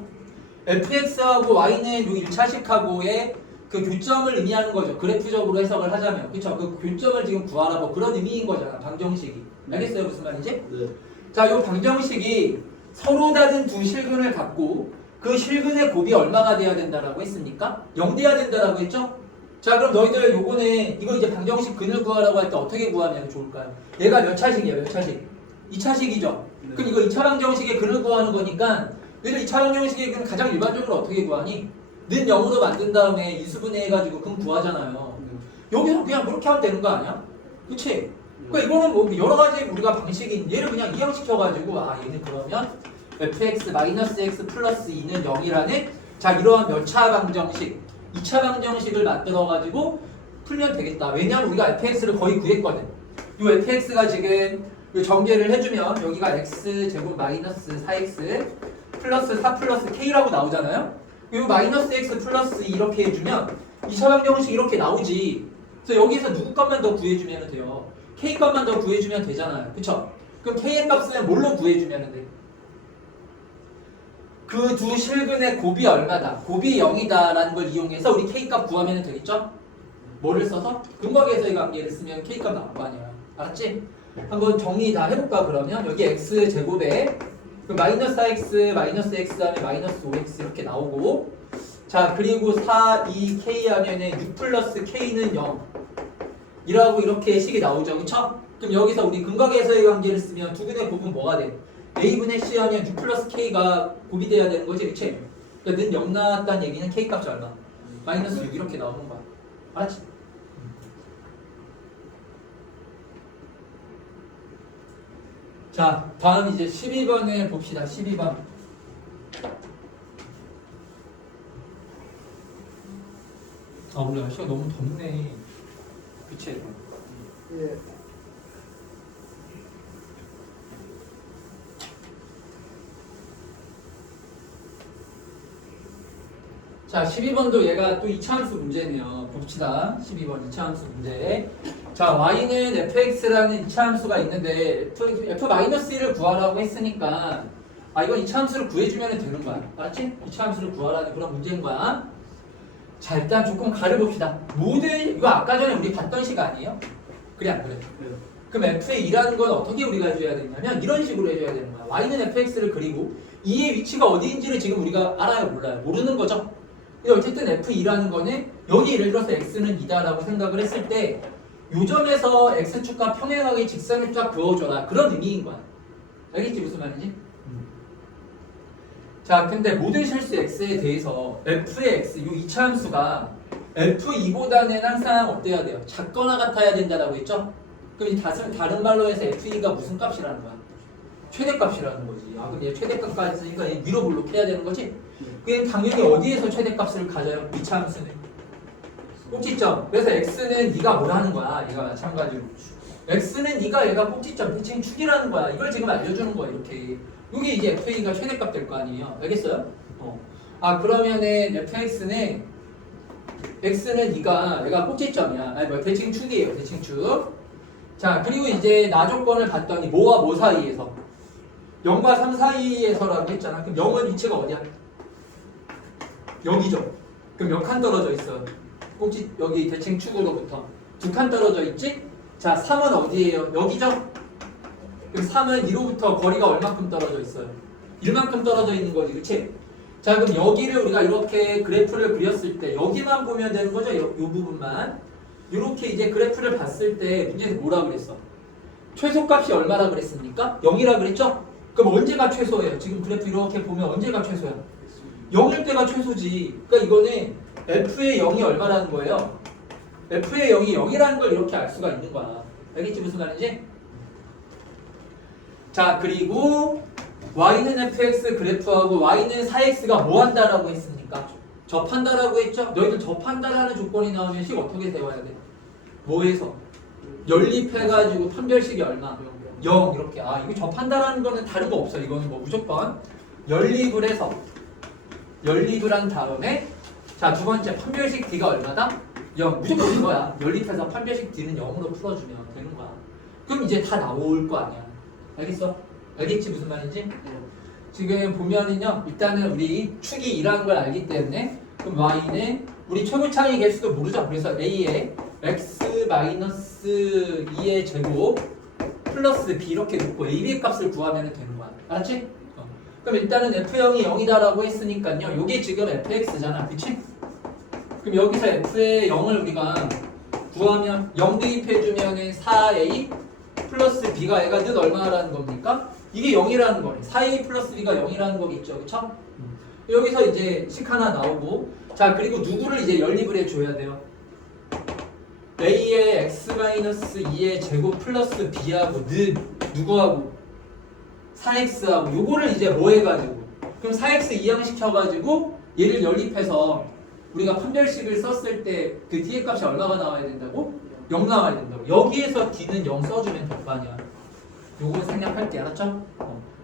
fx하고 y는 요 1차식하고의 그 교점을 의미하는 거죠. 그래프적으로 해석을 하자면. 그쵸? 그 교점을 지금 구하라 뭐 그런 의미인 거잖아. 방정식이. 알겠어요? 무슨 말인지? 네. 자, 요 방정식이 서로 다른 두 실근을 갖고 그 실근의 곱이 얼마가 돼야 된다라고 했습니까? 0 돼야 된다라고 했죠? 자, 그럼 너희들 요거는 이거 이제 방정식 근을 구하라고 할 때 어떻게 구하면 좋을까요? 얘가 몇 차식이야? 몇 차식? 2차식이죠? 네. 그럼 이거 2차 방정식의 근을 구하는 거니까 너희들 2차 방정식의 근은 가장 일반적으로 어떻게 구하니? 는 0으로 만든 다음에 인수분해 해가지고 근 구하잖아요. 여기서 그냥 그렇게 하면 되는 거 아니야? 그치? 그러니까 이거는 뭐 여러 가지 우리가 방식인 얘를 그냥 이항시켜가지고 얘는 그러면 fx-x 플러스 2는 0이라는 자 이러한 몇 차 방정식 2차 방정식을 만들어가지고 풀면 되겠다. 왜냐면 우리가 fx를 거의 구했거든. 이 fx가 지금 전개를 해주면 여기가 x제곱 마이너스 4x 플러스 4 플러스 k라고 나오잖아요. 이 마이너스 x 플러스 2 이렇게 해주면 2차 방정식 이렇게 나오지. 그래서 여기서 누구 값만 더 구해주면 돼요. k 값만 더 구해주면 되잖아요. 그쵸? 그럼 k의 값은 뭘로 구해주면 돼? 그 두 실근의 곱이 얼마다? 곱이 0이다 라는 걸 이용해서 우리 k 값 구하면 되겠죠? 뭐를 써서? 근거계수의 관계를 쓰면 k 값 나올 거 아니야. 알았지? 한번 정리 다 해볼까 그러면? 여기 x제곱에 그 마이너스 4x 마이너스 x 다음에 마이너스 5x 이렇게 나오고 자 그리고 4, 2k 하면은 6 플러스 k는 0 이라고 이렇게 식이 나오죠. 그쵸? 그럼 여기서 우리 근거계수의 관계를 쓰면 두 근의 곱은 뭐가 돼? a분의 c 하면 6 플러스 k가 곱이 돼야 되는 거지. 그치? 그러니까 는 0 나왔다는 얘기는 k 값이 얼마? 마이너스 6 이렇게 나오는 거야. 알았지? 자 다음 이제 12번을 봅시다. 12번 오늘 날씨가 너무 덥네. 그치? 예. 자 12번도 얘가 또 2차함수 문제네요. 봅시다. 12번 2차함수 문제. 자 y는 fx라는 2차함수가 있는데 f-1을 구하라고 했으니까 이건 2차함수를 구해주면 되는 거야. 알았지? 2차함수를 구하라는 그런 문제인 거야. 자 일단 조금 가려봅시다. 모든 이거 아까 전에 우리 봤던 식 아니에요? 그래 안 그래? 네. 그럼 f의 2라는 건 어떻게 우리가 해줘야 되냐면 이런 식으로 해줘야 되는 거야. y는 fx를 그리고 2의 위치가 어디인지를 지금 우리가 알아요, 몰라요? 모르는 거죠. 근데 어쨌든 f2라는 거는 여기 예를 들어서 x는 2다라고 생각을 했을 때 요 점에서 x축과 평행하게 직선을 쫙 그어줘라. 그런 의미인 거야. 알겠지? 무슨 말인지? 자, 근데 모든 실수 x에 대해서 f의 x, 요 이차함수가 f2보다는 항상 어때야 돼요? 작거나 같아야 된다라고 했죠? 그럼 이 다른 말로 해서 f2가 무슨 값이라는 거야? 최대값이라는 거지. 아, 그럼 얘 최대값까지 있으니까 얘 위로 볼록해야 되는 거지? 그럼 당연히 어디에서 최대값을 가져요? 이차함수는 꼭지점. 그래서 x는 네가 뭐라는 거야? 얘가 마찬가지로 x는 네가 얘가 꼭지점 대칭 축이라는 거야. 이걸 지금 알려주는 거야. 이렇게 이게 이제 fA가 최대값 될 거 아니에요. 알겠어요? 아, 그러면은 fx는 x는 얘가 꼭지점이야. 아니 뭐 대칭 축이에요. 대칭 축. 자, 그리고 이제 나 조건을 봤더니 뭐와 뭐 사이에서 0과 3 사이에서라고 했잖아. 그럼 0은 위치가 어디야? 여기죠. 그럼 몇 칸 떨어져 있어요? 꼭지 여기 대칭 축으로부터 2칸 떨어져 있지? 자, 3은 어디예요? 여기죠? 그럼 3은 2로부터 거리가 얼마큼 떨어져 있어요? 1만큼 떨어져 있는 거지, 그치? 자, 그럼 여기를 우리가 이렇게 그래프를 그렸을 때 여기만 보면 되는 거죠? 요 부분만. 이렇게 이제 그래프를 봤을 때 문제에서 뭐라 그랬어? 최소값이 얼마라 그랬습니까? 0이라 그랬죠? 그럼 언제가 최소예요? 지금 그래프 이렇게 보면 언제가 최소야? 0일 때가 최소지. 그러니까 이거는 f의 0이 얼마라는 거예요? f의 0이 0이라는 걸 이렇게 알 수가 있는 거야. 알겠지? 무슨 말인지? 자, 그리고 y는 fx 그래프하고 y는 4x가 뭐 한다라고 했습니까? 접한다라고 했죠? 너희들 접한다라는 조건이 나오면 식 어떻게 세워야 돼? 뭐해서? 연립해가지고 판별식이 얼마? 0 이렇게. 아, 이거 접한다라는 거는 다른 거 없어. 이거는 뭐 무조건 연립을 해서 연립을 한 다음에 자, 두 번째 판별식 d가 얼마다? 0. 무조건 이거야. 연립해서 판별식 d는 0으로 풀어주면 되는 거야. 그럼 이제 다 나올 거 아니야. 알겠어? 알겠지? 무슨 말인지? 지금 보면은요, 일단은 우리 축이 2라는 걸 알기 때문에 그럼 y는 우리 최고차의 개수도 모르죠. 그래서 a에 x-2의 제곱 플러스 b 이렇게 놓고 a, b 값을 구하면 되는 거야. 알았지? 그럼 일단은 f0이 0이다라고 했으니까요. 요게 지금 fx잖아. 그치? 그럼 여기서 f의 0을 우리가 구하면 0 대입해주면은 4a 플러스 b가 얘가 는 얼마라는 겁니까? 이게 0이라는 거네. 4a 플러스 b가 0이라는 거겠죠. 그쵸? 여기서 이제 식 하나 나오고 자, 그리고 누구를 이제 연립을 해줘야 돼요? a의 x-2의 제곱 플러스 b하고 는 누구하고? 4x하고 요거를 이제 뭐 해가지고 그럼 4x 이항시켜가지고 얘를 연립해서 우리가 판별식을 썼을 때 그 d의 값이 얼마가 나와야 된다고? 0 나와야 된다고. 여기에서 d는 0 써주면 될 거 아니야. 요거 생략할 때 알았죠?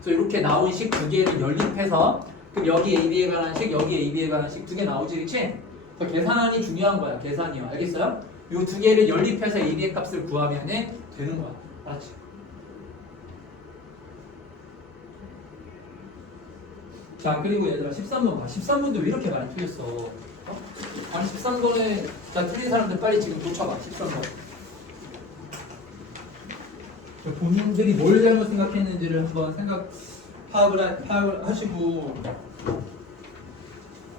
그래서 이렇게 나온 식 두 개를 연립해서 그럼 여기 AB에 관한 식, 여기 AB에 관한 식 두 개 나오지, 그치? 그래서 계산이 중요한 거야. 계산이요. 알겠어요? 요 두 개를 연립해서 AB의 값을 구하면 되는 거야. 알았지? 자, 그리고 얘들아 13번 봐. 13번도 왜 이렇게 많이 틀렸어? 아니 13번에 자, 틀린 사람들 빨리 지금 고쳐봐. 13번. 본인들이 뭘 잘못 생각했는지를 한번 파악을 하시고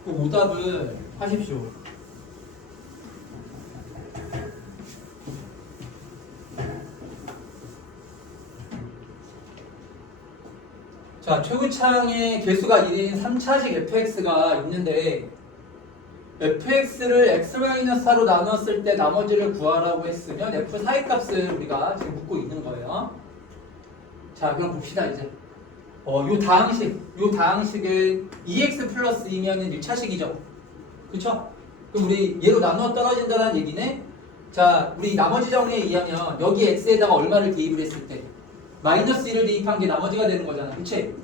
그 오답을 하십시오. 자, 최고차항의 개수가 1인 3차식 fx가 있는데 fx를 x-4로 나눴을 때 나머지를 구하라고 했으면 f4의 값을 우리가 지금 묻고 있는 거예요. 자, 그럼 봅시다 이제. 요 다항식은 2x 플러스 2면은 1차식이죠. 그쵸? 그럼 우리 얘로 나누어 떨어진다는 얘기는 자, 우리 나머지 정리에 의하면 여기 x에다가 얼마를 대입을 했을 때 마이너스 1을 대입한 게 나머지가 되는 거잖아. 그치?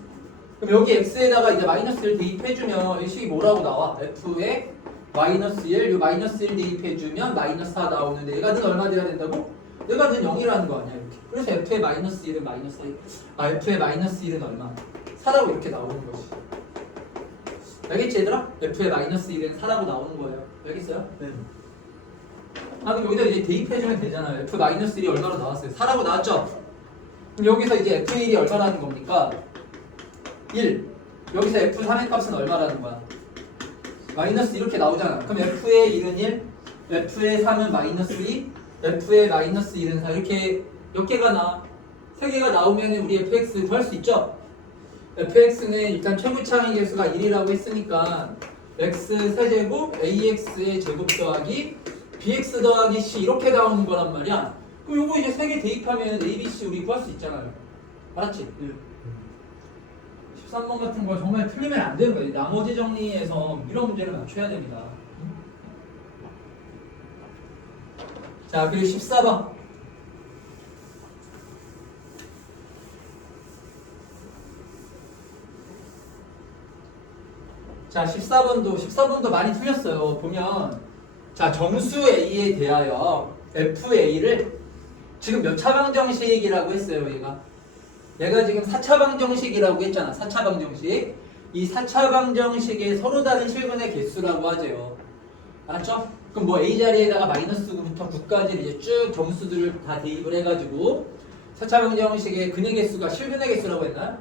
그럼 여기 x에다가 이제 마이너스 1 대입해주면 이 식이 뭐라고 나와? f에 마이너스 1, 요 마이너스 1 대입해주면 마이너스 4 나오는데 얘가 는 얼마 돼야 된다고? 얘가 는 0이라는 거 아니야 이렇게. 그래서 f의 마이너스 1은 마이너스 1. f의 마이너스 1은 얼마? 4라고 이렇게 나오는 거지. 알겠지 얘들아? f의 마이너스 1은 4라고 나오는 거예요. 알겠어요? 네. 아, 그럼 여기다 이제 대입해주면 되잖아요. F-1이 얼마로 나왔어요? 4라고 나왔죠? 그럼 여기서 이제 F1이 얼마라는 겁니까? 1. 여기서 F3의 값은 얼마라는 거야? 마이너스 이렇게 나오잖아. 그럼 F의 1은 1, F의 3은 마이너스 2, F의 마이너스 1은 4. 이렇게 몇 개가 나와? 3개가 나오면 우리 fx 구할 수 있죠? fx는 일단 최고차항의 개수가 1이라고 했으니까 x 세제곱 ax의 제곱 더하기 bx 더하기 c 이렇게 나오는 거란 말이야. 그럼 요거 이제 3개 대입하면 a, b, c 우리 구할 수 있잖아요. 알았지? 13번 같은 거 정말 틀리면 안 되는 거예요. 나머지 정리해서 이런 문제를 맞춰야 됩니다. 자, 그리고 14번. 자, 14번도 많이 틀렸어요. 보면, 자, 정수 A에 대하여 FA를 지금 몇 차방정식이라고 했어요, 얘가 지금 4차방정식이라고 했잖아. 4차방정식. 이 4차방정식의 서로 다른 실근의 개수라고 하죠. 알았죠? 그럼 뭐 A 자리에다가 마이너스 9부터 9까지 이제 쭉 정수들을 다 대입을 해가지고 4차방정식의 근의 개수가 실근의 개수라고 했나요?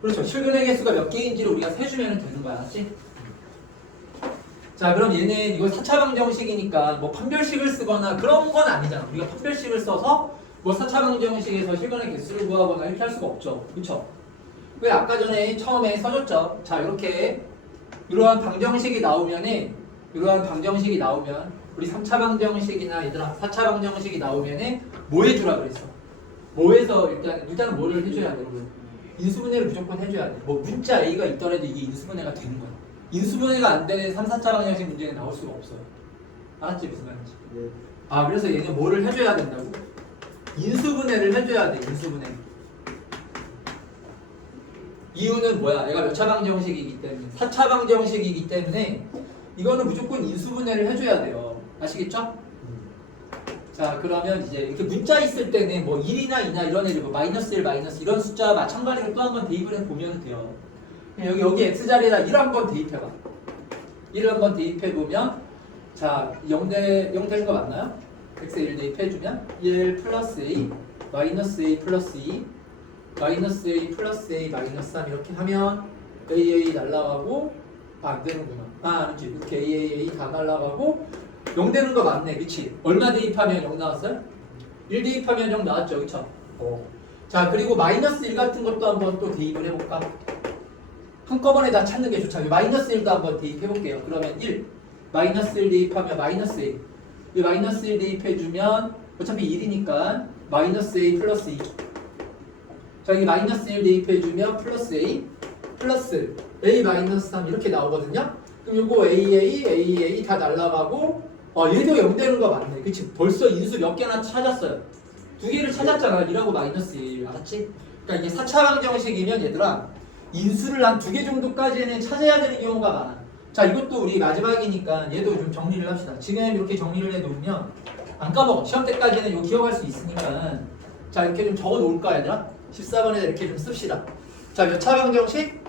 그렇죠. 실근의 개수가 몇 개인지를 우리가 세주면 되는 거야. 알았지? 자, 그럼 얘는 이거 4차방정식이니까 뭐 판별식을 쓰거나 그런 건 아니잖아. 우리가 판별식을 써서 뭐 4차방정식에서 실근의 개수를 구하거나 이렇게 할 수가 없죠. 그렇죠? 왜 아까 전에 처음에 써줬죠. 자, 이렇게 이러한 방정식이 나오면 우리 3차방정식이나 얘들아 4차방정식이 나오면은 뭐 해주라 그랬어? 뭐 해서 일단은 뭐를 해줘야 돼? 인수분해를 무조건 해줘야 돼. 뭐 문자 A가 있더라도 이게 인수분해가 되는 거야. 인수분해가 안 되는 3, 4차방정식 문제는 나올 수가 없어요. 알았지? 무슨 말인지? 네. 아, 그래서 얘는 뭐를 해줘야 된다고? 인수분해를 해줘야 돼. 인수분해. 이유는 뭐야? 얘가 몇 차방정식이기 때문에 4차방정식이기 때문에 이거는 무조건 인수분해를 해줘야 돼요. 아시겠죠? 자, 그러면 이제 이렇게 문자 있을 때는 뭐 1이나 2나 이런 애들 뭐 마이너스 1, 마이너스 이런 숫자 마찬가지로 또 한번 대입을 해보면 돼요. 여기 x자리에다 1 한번 대입해봐. 1을 한번 대입해보면 자, 0 되는 거 맞나요? x에 1 대입해주면 1 플러스 a 마이너스 a 플러스 2 마이너스 a 플러스 a 마이너스 3 이렇게 하면 a 날라가고 안 되는구나. 아니지. 이렇게 a 다 날라가고 0 되는 거 맞네. 그치? 얼마 대입하면 0 나왔어요? 1 대입하면 0 나왔죠. 그쵸? 자, 그리고 마이너스 1 같은 것도 한번 또 대입을 해볼까? 한꺼번에 다 찾는 게 좋죠. 마이너스 1도 한번 대입해볼게요. 그러면 1 마이너스 1 대입하면 마이너스 a 이 마이너스 1 대입해주면 어차피 1이니까 마이너스 a 플러스 2 자, 이 마이너스 1 대입해주면 플러스 a 플러스 a 마이너스 3 이렇게 나오거든요. 그럼 요거 a 다 날라가고 얘도 0 되는 거 맞네. 그치? 벌써 인수 몇 개나 찾았어요. 2개를 찾았잖아. 1하고 마이너스 1. 알았지? 그러니까 이게 4차방정식이면 얘들아 인수를 한 2개 정도까지는 찾아야 되는 경우가 많아. 자, 이것도 우리 마지막이니까 얘도 좀 정리를 합시다. 지금 이렇게 정리를 해놓으면 안 까먹어. 시험 때까지는 이거 기억할 수 있으니까 자, 이렇게 좀 적어 놓을까 얘들아? 14번에 이렇게 좀 씁시다. 자, 몇 차방정식?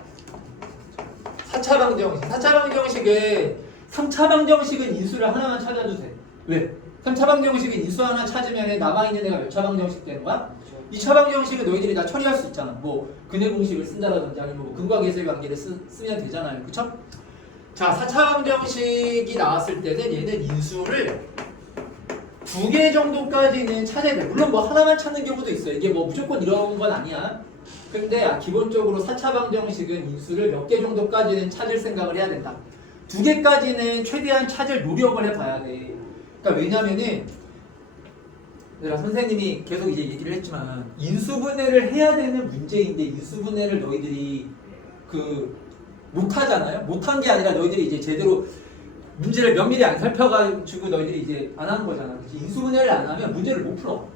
4차방정식. 4차방정식에 3차방정식은 인수를 하나만 찾아도 돼. 왜? 3차방정식은 인수 하나 찾으면 남아있는 애가 몇 차방정식 되는 거야? 2차방정식은 너희들이 다 처리할 수 있잖아. 뭐 근해 공식을 쓴다라든지 아니면 뭐 근과 계수의 관계를 쓰면 되잖아요. 그쵸? 자, 4차방정식이 나왔을 때는 얘는 인수를 2개 정도까지는 찾아야 돼. 물론 뭐 하나만 찾는 경우도 있어요. 이게 뭐 무조건 이런 건 아니야. 근데 기본적으로 4차방정식은 인수를 몇 개 정도까지는 찾을 생각을 해야 된다. 2개까지는 최대한 찾을 노력을 해봐야 돼. 그러니까 왜냐면은 내가 선생님이 계속 이제 얘기를 했지만 인수분해를 해야 되는 문제인데 인수분해를 너희들이 못하잖아요. 못한 게 아니라 너희들이 이제 제대로 문제를 면밀히 안 살펴가지고 너희들이 이제 안 하는 거잖아. 그치? 인수분해를 안 하면 문제를 못 풀어.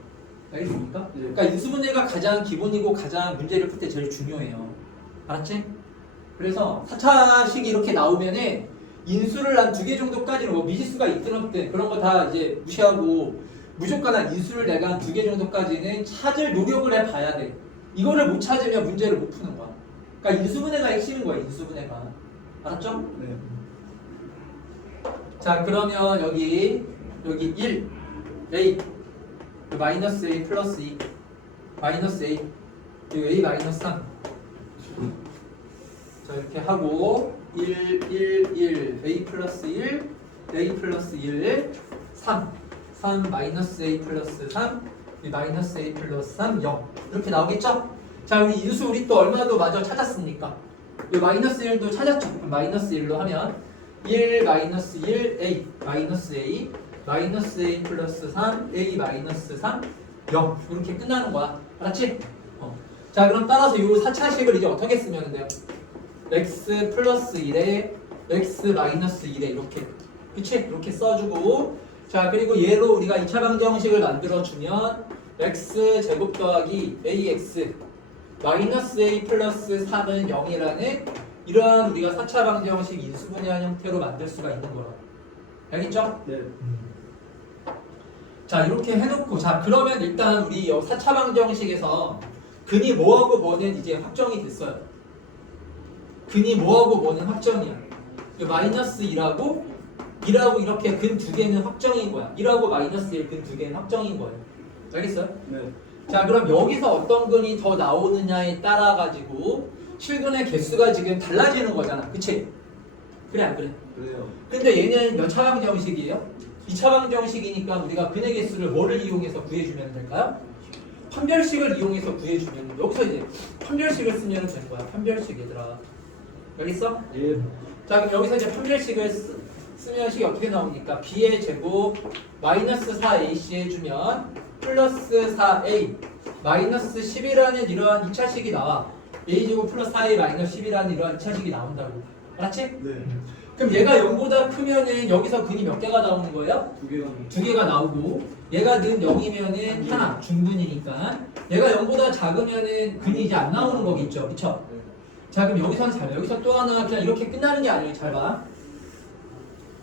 알겠습니까? 그러니까 인수분해가 가장 기본이고 가장 문제를 풀 때 제일 중요해요. 알았지? 그래서 4차식이 이렇게 나오면은 인수를 한 2개 정도까지는 뭐 미지수가 있든 없든 그런 거 다 이제 무시하고 무조건 한 인수를 내가 한 2개 정도까지는 찾을 노력을 해봐야 돼. 이거를 못 찾으면 문제를 못 푸는 거야. 그러니까 인수분해가 핵심인 거야. 인수분해가. 알았죠? 네. 자, 그러면 여기 1 A 마이너스 A 플러스 2 마이너스 A 그리고 A 마이너스 3 자 이렇게 하고 1 1 1 A 플러스 1 A 플러스 1 3 마이너스 A 플러스 3 마이너스 A 플러스 3 0 이렇게 나오겠죠? 자 우리 인수 우리 또 얼마나 더 마저 찾았습니까? 이 마이너스 1도 찾았죠? 마이너스 1로 하면 1 마이너스 1 A 마이너스 A 마이너스 A 플러스 3 A 마이너스 3 0 이렇게 끝나는 거야 알았지? 자 그럼 따라서 이 4차식을 이제 어떻게 쓰면 돼요? x 플러스 1에 x 마이너스 1에 이렇게 그치? 이렇게 써주고 자 그리고 얘로 우리가 2차 방정식을 만들어주면 x 제곱 더하기 ax 마이너스 a 플러스 3은 0이라는 이러한 우리가 4차 방정식 인수분해한 형태로 만들 수가 있는 거라 알겠죠? 네. 자 이렇게 해놓고 자 그러면 일단 우리 4차 방정식에서 근이 뭐하고 뭐는 이제 확정이 됐어요. 근이 뭐하고 뭐는 확정이야. 마이너스 2라고 이렇게 근 두 개는 확정인 거야. 1하고 마이너스 1 근 두 개는 확정인 거예요. 알겠어요? 네. 자 그럼 여기서 어떤 근이 더 나오느냐에 따라 가지고 실근의 개수가 지금 달라지는 거잖아. 그치? 그래 안 그래? 그래요. 근데 얘는 몇 차 방정식이에요? 2차 방정식이니까 우리가 근의 개수를 뭐를 이용해서 구해주면 될까요? 판별식을 이용해서 구해주면 여기서 이제 판별식을 쓰면 되는 거야. 판별식 얘들아. 알겠어? 예. 자 그럼 여기서 이제 판별식을 쓰면 식이 어떻게 나옵니까? b의 제곱 마이너스 4ac 해주면 플러스 4a 마이너스 10이라는 이러한 2차식이 나와. a제곱 플러스 4a 마이너스 10이라는 이러한 2차식이 나온다고. 알았지? 네. 그럼 얘가 0보다 크면은 여기서 근이 몇 개가 나오는 거예요? 두 개가. 두 개가 나오고 얘가 는 0이면은 하나 중근이니까 얘가 0보다 작으면은 근이 이제 안 나오는 거겠죠. 그쵸? 네. 자 그럼 여기서는 잘 봐. 여기서 또 하나 그냥 이렇게 끝나는 게 아니에요. 잘 봐.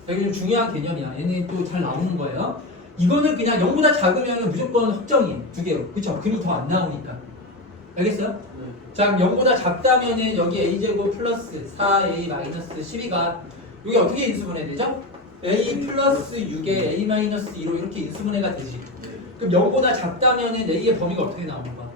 여기 좀 중요한 개념이야. 얘는 또 잘 나오는 거예요. 이거는 그냥 0보다 작으면 무조건 확정이에요. 두 개로. 그쵸? 근이 더 안 나오니까. 알겠어요? 네. 자 그럼 0보다 작다면은 여기 a제곱 플러스 4a 마이너스 12가 이게 어떻게 인수분해 되죠? a 플러스 6에 a 마이너스 2로 이렇게 인수분해가 되지. 그럼 0보다 작다면은 a의 범위가 어떻게 나오는 거야?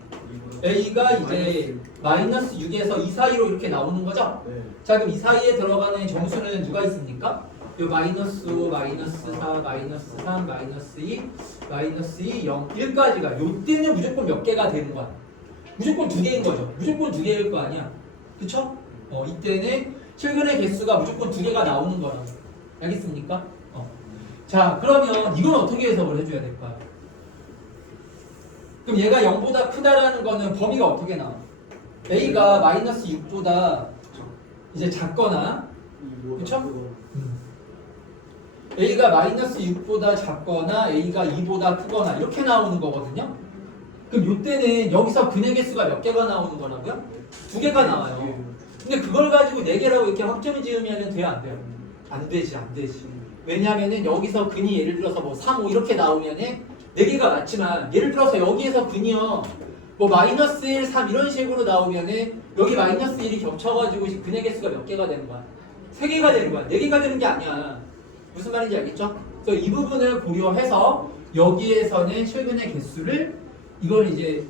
a가 이제 마이너스 6에서 2 사이로 이렇게 나오는 거죠? 네. 자 그럼 이 사이에 들어가는 정수는 누가 있습니까? 요 마이너스 5, 마이너스 4, 마이너스 3, 마이너스 2, 마이너스 2, 0, 1까지가 요 때는 무조건 몇 개가 되는 거야? 무조건 두 개인 거죠. 무조건 두 개일 거 아니야. 그쵸? 이때는 실근의 개수가 무조건 두 개가 나오는 거라고. 알겠습니까? 자, 그러면 이건 어떻게 해석을 해줘야 될까요? 그럼 얘가 0보다 크다라는 거는 범위가 어떻게 나와? a가 마이너스 6보다 이제 작거나 그쵸? a가 마이너스 6보다 작거나 a가 2보다 크거나 이렇게 나오는 거거든요. 그럼 이때는 여기서 근의 개수가 몇 개가 나오는 거라고요? 두 개가 나와요. 근데 그걸 가지고 4개라고 이렇게 확정 지으면 돼요? 안 돼요? 안 되지. 왜냐면은 여기서 근이 예를 들어서 뭐 3, 5 이렇게 나오면은 4개가 맞지만 예를 들어서 여기에서 근이요 뭐 마이너스 1, 3 이런 식으로 나오면은 여기 마이너스 1이 겹쳐가지고 근의 개수가 몇 개가 되는 거야? 3개가 되는 거야. 4개가 되는 게 아니야. 무슨 말인지 알겠죠? 그래서 이 부분을 고려해서 여기에서는 실근의 개수를 이걸 이제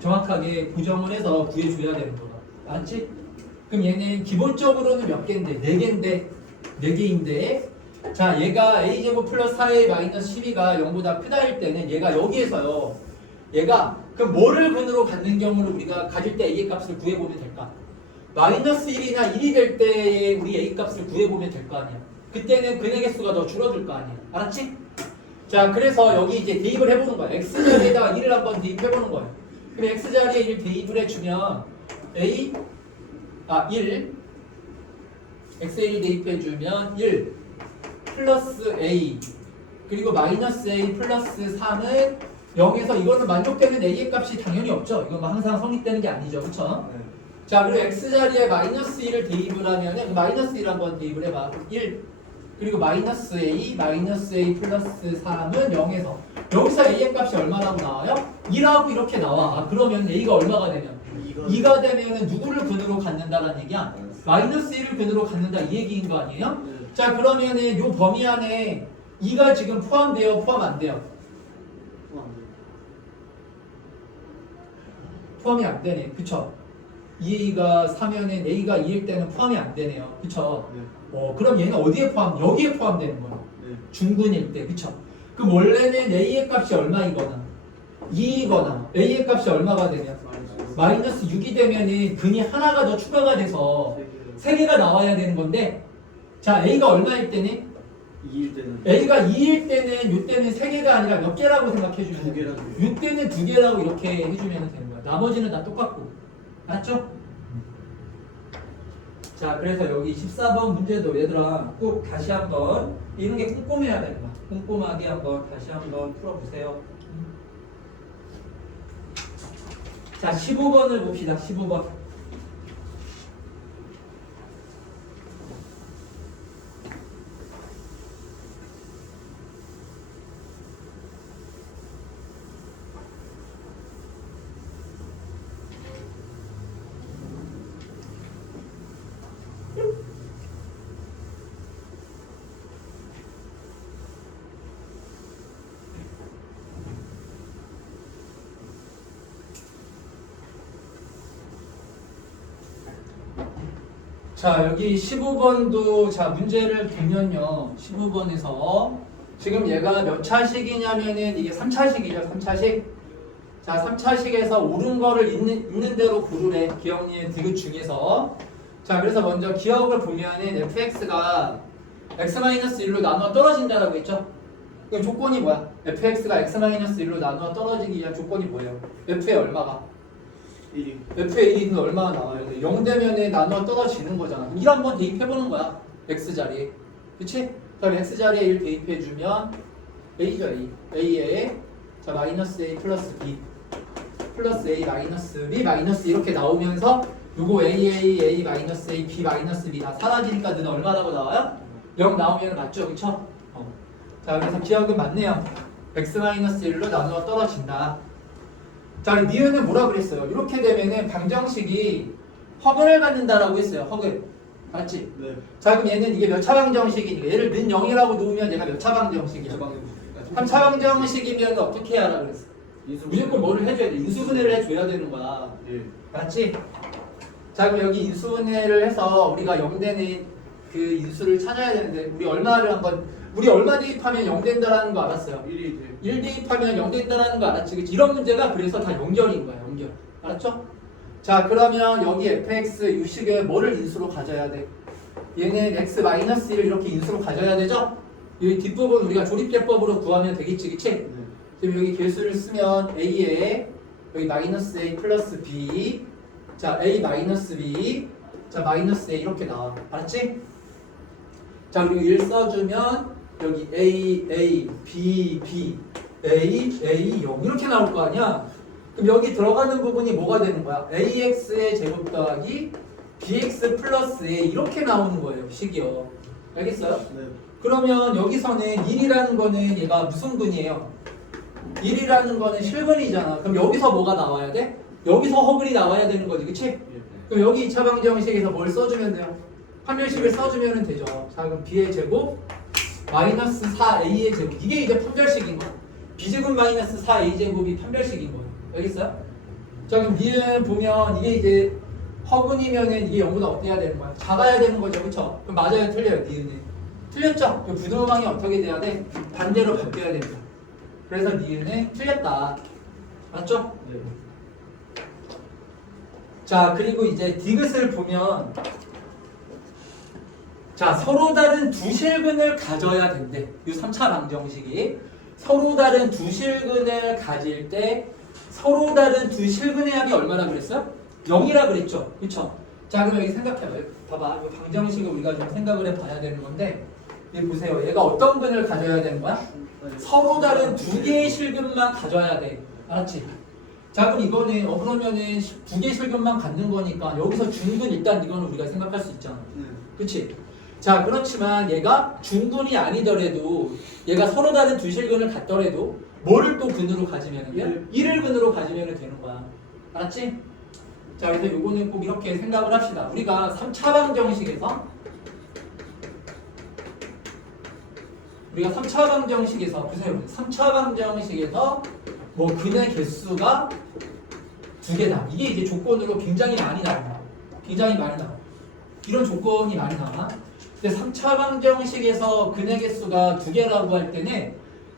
정확하게 고정을 해서 구해줘야 되는 거다. 알았지? 그럼 얘는 기본적으로는 몇 개인데? 4개인데 4개인데 자 얘가 a제곱 플러스 4a 마이너스 12가 0보다 크다일 때는 얘가 여기에서요 얘가 그럼 뭐를 근으로 갖는 경우를 우리가 가질 때 a의 값을 구해보면 될까? 마이너스 1이나 1이 될 때 우리 a 값을 구해보면 될 거 아니야. 그때는 근의 개수가 더 줄어들 거 아니야. 알았지? 자 그래서 여기 이제 대입을 해보는 거야. x자리에다가 1을 한번 대입해보는 거야. 그럼 x자리에 1 대입을 해주면 1 x에 1 대입해주면 1 플러스 a 그리고 마이너스 a 플러스 3은 0에서 이거는 만족되는 a의 값이 당연히 없죠. 이건 뭐 항상 성립되는 게 아니죠. 그쵸? 네. 자 그리고 x자리에 마이너스 1을 대입을 하면 마이너스 1 한번 대입을 해봐. 1 그리고 마이너스 a 플러스 3은 0에서 여기서 a의 값이 얼마라고 나와요? 2라고 이렇게 나와. 그러면 a가 얼마가 되면? 2가 되면 누구를 근으로 갖는다라는 얘기야? 마이너스 1을 근으로 갖는다 이 얘기인 거 아니에요? 자 그러면은 요 범위 안에 2가 지금 포함돼요? 포함 안 돼요? 포함이 안 되네. 그쵸? 2가 3면은 a가 2일 때는 포함이 안 되네요. 그쵸? 네. 그럼 얘는 어디에 포함? 여기에 포함되는 거야. 네. 중근일 때. 그쵸? 그럼 원래는 a의 값이 얼마이거나 2이거나 a의 값이 얼마가 되면 마이너스 6이 되면은 근이 하나가 더 추가가 돼서 3개가 나와야 되는 건데 자 a가 얼마일 때는 2일 때는 a가 2일 때는 이때는 3개가 아니라 몇 개라고 생각해 주면 두 돼요. 개라고. 이때는 2개라고 이렇게 해주면 되는 거야. 나머지는 다 똑같고. 알았죠? 자 그래서 여기 14번 문제도 얘들아 꼭 다시 한번 이런 게 꼼꼼해야 되는 거야. 꼼꼼하게 한번 다시 한번 풀어보세요. 자 15번을 봅시다. 15번. 자 여기 15번도 자 문제를 보면요 15번에서 지금 얘가 몇 차식이냐면은 이게 3차식이죠 3차식 자 3차식에서 옳은 거를 있는 대로 고르래 기억니은 디귿 중에서 자 그래서 먼저 기억을 보면은 fx가 x-1로 나누어 떨어진다라고 했죠 그럼 조건이 뭐야 fx가 x-1로 나누어 떨어지기 위한 조건이 뭐예요 f의 얼마가 1이 f의 1은 얼마나 나와요? 0 되면은 나누어 떨어지는 거잖아. 1 한번 대입해보는 거야. x자리에. 그치? 그럼 x자리에 1 대입해주면 a죠, a. a에 자 마이너스 a 플러스 b 플러스 a 마이너스 b 마이너스 이렇게 나오면서 요거 a 마이너스 a, b 마이너스 b 다 사라지니까 너는 얼마라고 나와요? 0 나오면 맞죠? 그쵸? 자 그래서 기억은 맞네요. x-1로 나누어 떨어진다. 자, 니은은 뭐라 그랬어요? 이렇게 되면은 방정식이 허근을 갖는다라고 했어요. 허근. 맞지? 네. 자, 그럼 얘는 이게 몇 차 방정식이니까 얘를 는 0이라고 놓으면 얘가 몇 차 방정식이야? 3차 방정식이면 어떻게 하라 그랬어? 무조건 뭐를 해줘야 돼? 인수분해를 해줘야 되는 거야. 예. 맞지? 자, 그럼 여기 인수분해를 해서 우리가 0 되는 그 인수를 찾아야 되는데 우리 얼마를 한번 우리 얼마 대입하면 0 된다라는 거 알았어요? 1이 1 대입하면 0 된다는 거 알았지? 그치? 이런 문제가 그래서 다 연결인 거야, 연결. 알았죠? 자, 그러면 여기 fx 유식에 뭐를 인수로 가져야 돼? 얘는 x-1을 이렇게 인수로 가져야 되죠? 여기 뒷부분 우리가 조립제법으로 구하면 되겠지, 그치? 네. 지금 여기 개수를 쓰면 a에 여기 마이너스 a 플러스 b 자, a 마이너스 b 자, 마이너스 a 이렇게 나와. 알았지? 자, 그리고 1 써주면 여기 A, B, A, 0 이렇게 나올 거 아니야? 그럼 여기 들어가는 부분이 뭐가 되는 거야? AX의 제곱 더하기 BX 플러스 A 이렇게 나오는 거예요. 식이요. 알겠어요? 네. 그러면 여기서는 1이라는 거는 얘가 무슨 근이에요? 1이라는 거는 실근이잖아. 그럼 여기서 뭐가 나와야 돼? 여기서 허근이 나와야 되는 거지. 그치? 예. 그럼 여기 2차 방정식에서 뭘 써주면 돼요? 판별식을 써주면 되죠. 자, 그럼 B의 제곱 마이너스 4A의 제곱 이게 이제 판별식인 거야. B제곱 마이너스 4A 제곱이 판별식인 거야. 알겠어요? 자 그럼 니은 보면 이게 이제 허근이면은 이게 0보다 어때야 되는 거야? 작아야 되는 거죠. 그쵸? 그럼 맞아요? 틀려요? 니은은 틀렸죠? 그럼 부등호방이 어떻게 돼야 돼? 반대로 바뀌어야 된다. 그래서 니은은 틀렸다. 맞죠? 네. 자 그리고 이제 디귿을 보면 자 서로 다른 두 실근을 가져야 된대. 이 3차 방정식이 서로 다른 두 실근을 가질 때 서로 다른 두 실근의 합이 얼마나 그랬어요? 0이라 그랬죠. 그쵸? 자 그럼 여기 생각해봐요. 봐봐. 이 방정식을 우리가 좀 생각을 해봐야 되는 건데 여기 보세요. 얘가 어떤 근을 가져야 되는 거야? 서로 다른 두 개의 실근만 가져야 돼. 알았지? 자 그럼 이거는 그러면은 두 개의 실근만 갖는 거니까 여기서 중근 일단 이거는 우리가 생각할 수 있잖아. 네. 그치? 자 그렇지만 얘가 중근이 아니더라도 얘가 서로 다른 두 실근을 갖더라도 뭐를 또 근으로 가지면 돼? 1을 근으로 가지면 되는 거야. 알았지? 자 그래서 요거는 꼭 이렇게 생각을 합시다. 우리가 3차 방정식에서 우리가 3차 방정식에서 보세요. 3차 방정식에서 뭐 근의 개수가 두 개다. 이게 이제 조건으로 굉장히 많이 나옵니다. 굉장히 많이 나와. 이런 조건이 많이 나와. 근데 3차 방정식에서 근의 개수가 두 개라고 할 때는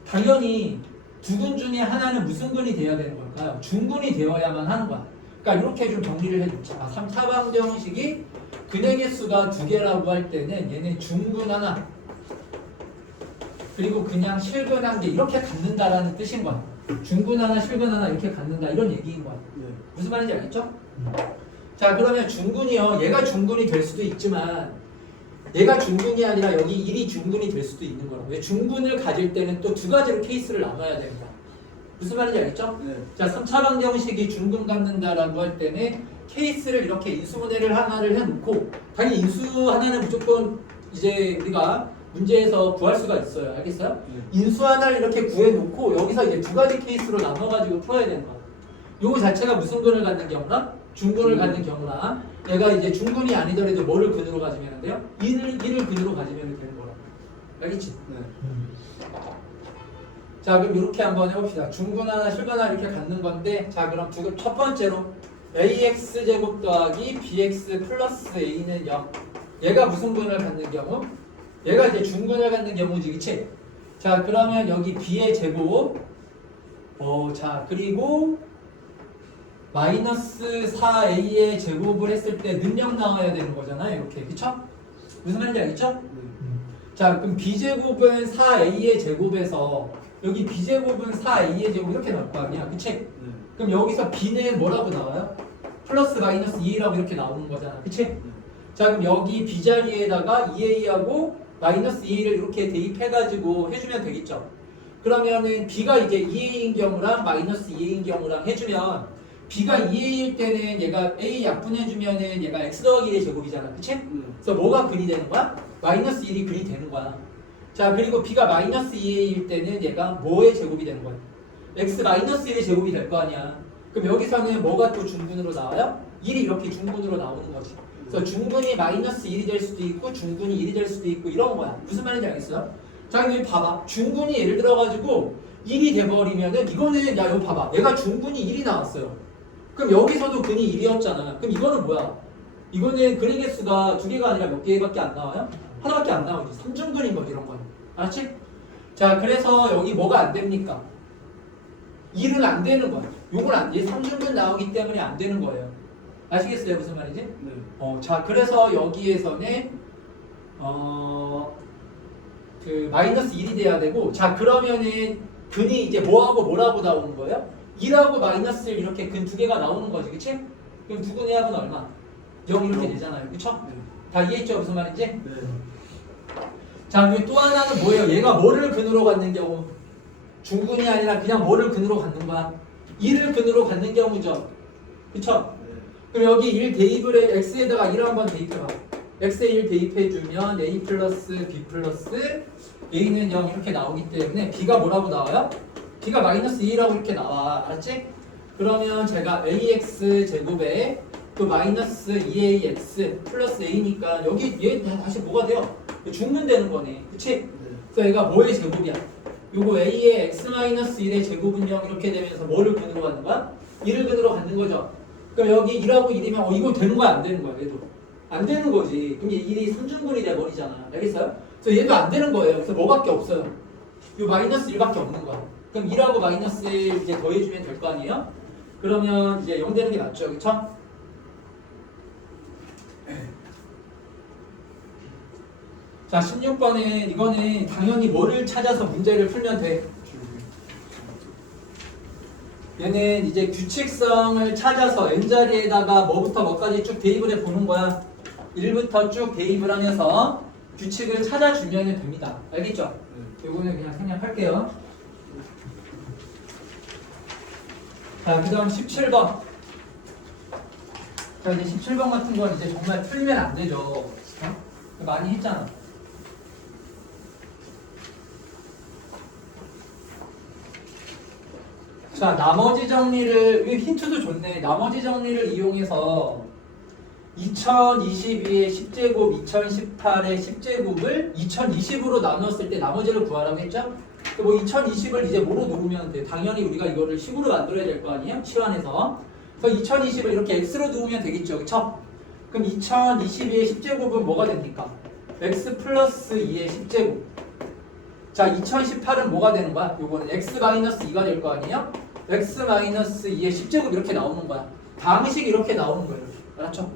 당연히 두 근 중에 하나는 무슨 근이 되어야 되는 걸까요? 중근이 되어야만 하는 거야. 그러니까 이렇게 좀 정리를 해주자. 3차 방정식이 근의 개수가 두 개라고 할 때는 얘는 중근 하나 그리고 그냥 실근 한 개 이렇게 갖는다라는 뜻인 거야. 중근 하나 실근 하나 이렇게 갖는다 이런 얘기인 거야. 네. 무슨 말인지 알겠죠? 자 그러면 중근이요. 얘가 중근이 될 수도 있지만 얘가 중근이 아니라 여기 1이 중근이 될 수도 있는 거라고. 왜 중근을 가질 때는 또 두 가지로 케이스를 나눠야 됩니다. 무슨 말인지 알겠죠? 네. 자 3차 방정식이 중근 갖는다라고 할 때는 케이스를 이렇게 인수분해를 하나를 해놓고 당연히 인수 하나는 무조건 이제 우리가 문제에서 구할 수가 있어요. 알겠어요? 네. 인수 하나를 이렇게 구해놓고 여기서 이제 두 가지 케이스로 나눠가지고 풀어야 되는 거야. 요거 자체가 무슨 근을 갖는 경우나 중근을 갖는 경우나 얘가 이제 중근이 아니더라도 뭐를 근으로 가지면 안 돼요? 1을 근으로 가지면 되는 거라고. 알겠지? 네. 자 그럼 이렇게 한번 해봅시다. 중근 하나 실근 하나 이렇게 갖는 건데 자 그럼 첫 번째로 ax 제곱 더하기 bx 플러스 a는 0 얘가 무슨 근을 갖는 경우? 얘가 이제 중근을 갖는 경우지 그치? 자 그러면 여기 b의 제곱 자 그리고 마이너스 4a의 제곱을 했을 때 능력 나와야 되는 거잖아요 이렇게 그쵸? 무슨 말인지 알겠죠? 네. 자 그럼 b제곱은 4a의 제곱에서 여기 b제곱은 4a의 제곱 이렇게 나올 거 아니야 그치? 네. 그럼 여기서 b는 뭐라고 나와요? 플러스 마이너스 2a라고 이렇게 나오는 거잖아 그치? 자 그럼 여기 b 자리에다가 2a하고 마이너스 2a를 이렇게 대입해가지고 해주면 되겠죠? 그러면은 b가 이제 2a인 경우랑 마이너스 2a인 경우랑 해주면 b가 2a일 때는 얘가 a 약분해주면은 얘가 x 더하기 1의 제곱이잖아 그치? 그래서 뭐가 근이 되는 거야? 마이너스 1이 근이 되는 거야. 자 그리고 b가 마이너스 2a일 때는 얘가 뭐의 제곱이 되는 거야? x 마이너스 1의 제곱이 될 거 아니야. 그럼 여기서는 뭐가 또 중근으로 나와요? 1이 이렇게 중근으로 나오는 거지. 그래서 중근이 마이너스 1이 될 수도 있고 중근이 1이 될 수도 있고 이런 거야. 무슨 말인지 알겠어요? 자 근데 봐봐. 중근이 예를 들어가지고 1이 돼버리면은 이거는 야 이거 봐봐. 얘가 중근이 1이 나왔어요. 그럼 여기서도 근이 1이었잖아. 그럼 이거는 뭐야? 이거는 근의 개수가 두 개가 아니라 몇 개밖에 안 나와요? 하나밖에 안 나오지. 3중근인 거 이런 거는. 알았지? 자 그래서 여기 뭐가 안 됩니까? 1은 안 되는 거야. 요건 안 돼. 3중근 나오기 때문에 안 되는 거예요. 아시겠어요? 무슨 말이지? 네. 자 그래서 여기에서는 그 마이너스 1이 돼야 되고 자 그러면은 근이 이제 뭐하고 뭐라고 나오는 거예요? 1하고 마이너스 1 이렇게 근 두 개가 나오는 거지 그치? 그럼 두 근의 합은 얼마? 0 이렇게 되잖아요 그쵸? 네. 다 이해했죠? 무슨 말인지? 네. 자 그리고 또 하나는 뭐예요? 얘가 뭐를 근으로 갖는 경우? 중근이 아니라 그냥 뭐를 근으로 갖는 거야? 1을 근으로 갖는 경우죠 그쵸? 네. 그럼 여기 1 대입을 해 x에다가 1을 한번 대입해봐 x에 1 대입해주면 a 플러스 b 플러스 a는 0 이렇게 나오기 때문에 b가 뭐라고 나와요? b가 마이너스 2라고 이렇게 나와 알았지? 그러면 제가 ax 제곱에 또 마이너스 2ax 플러스 a니까 여기 얘 다시 뭐가 돼요? 중분되는 거네 그치? 네. 그래서 얘가 뭐의 제곱이야? 요거 a의 x 마이너스 1의 제곱은 0 이렇게 되면서 뭐를 근으로 갖는 거야? 1을 근으로 갖는 거죠 그럼 여기 1하고 1이면 이거 되는 거야 안 되는 거야 얘도 안 되는 거지 그럼 얘 1이 3중분이 돼버리잖아 알겠어요? 그래서 얘도 안 되는 거예요 그래서 뭐밖에 없어요 요 마이너스 1밖에 없는 거야 그럼 1하고 마이너스 1 이제 더해주면 될 거 아니에요? 그러면 이제 0 되는 게 맞죠 그쵸? 자 16번에 이거는 당연히 뭐를 찾아서 문제를 풀면 돼 얘는 이제 규칙성을 찾아서 n자리에다가 뭐부터 뭐까지 쭉 대입을 해 보는 거야 1부터 쭉 대입을 하면서 규칙을 찾아주면 됩니다 알겠죠? 요거는 그냥 생략할게요 자 그 다음 17번 자 이제 17번 같은 건 이제 정말 풀면 안 되죠 많이 했잖아 자 나머지 정리를 이 힌트도 좋네 나머지 정리를 이용해서 2022의 10제곱, 2018의 10제곱을 2020으로 나눴을 때 나머지를 구하라고 했죠? 뭐 2020을 이제 뭐로 누르면 돼? 당연히 우리가 이거를 식으로 만들어야 될 거 아니에요? 치환해서. 그래서 2020을 이렇게 x로 누르면 되겠죠, 그쵸? 그럼 2022의 10제곱은 뭐가 됩니까? x 플러스 2의 10제곱. 자, 2018은 뭐가 되는 거야? 요거는 x 마이너스 2가 될 거 아니에요? x 마이너스 2의 10제곱 이렇게 나오는 거야. 다항식이 이렇게 나오는 거예요. 알았죠?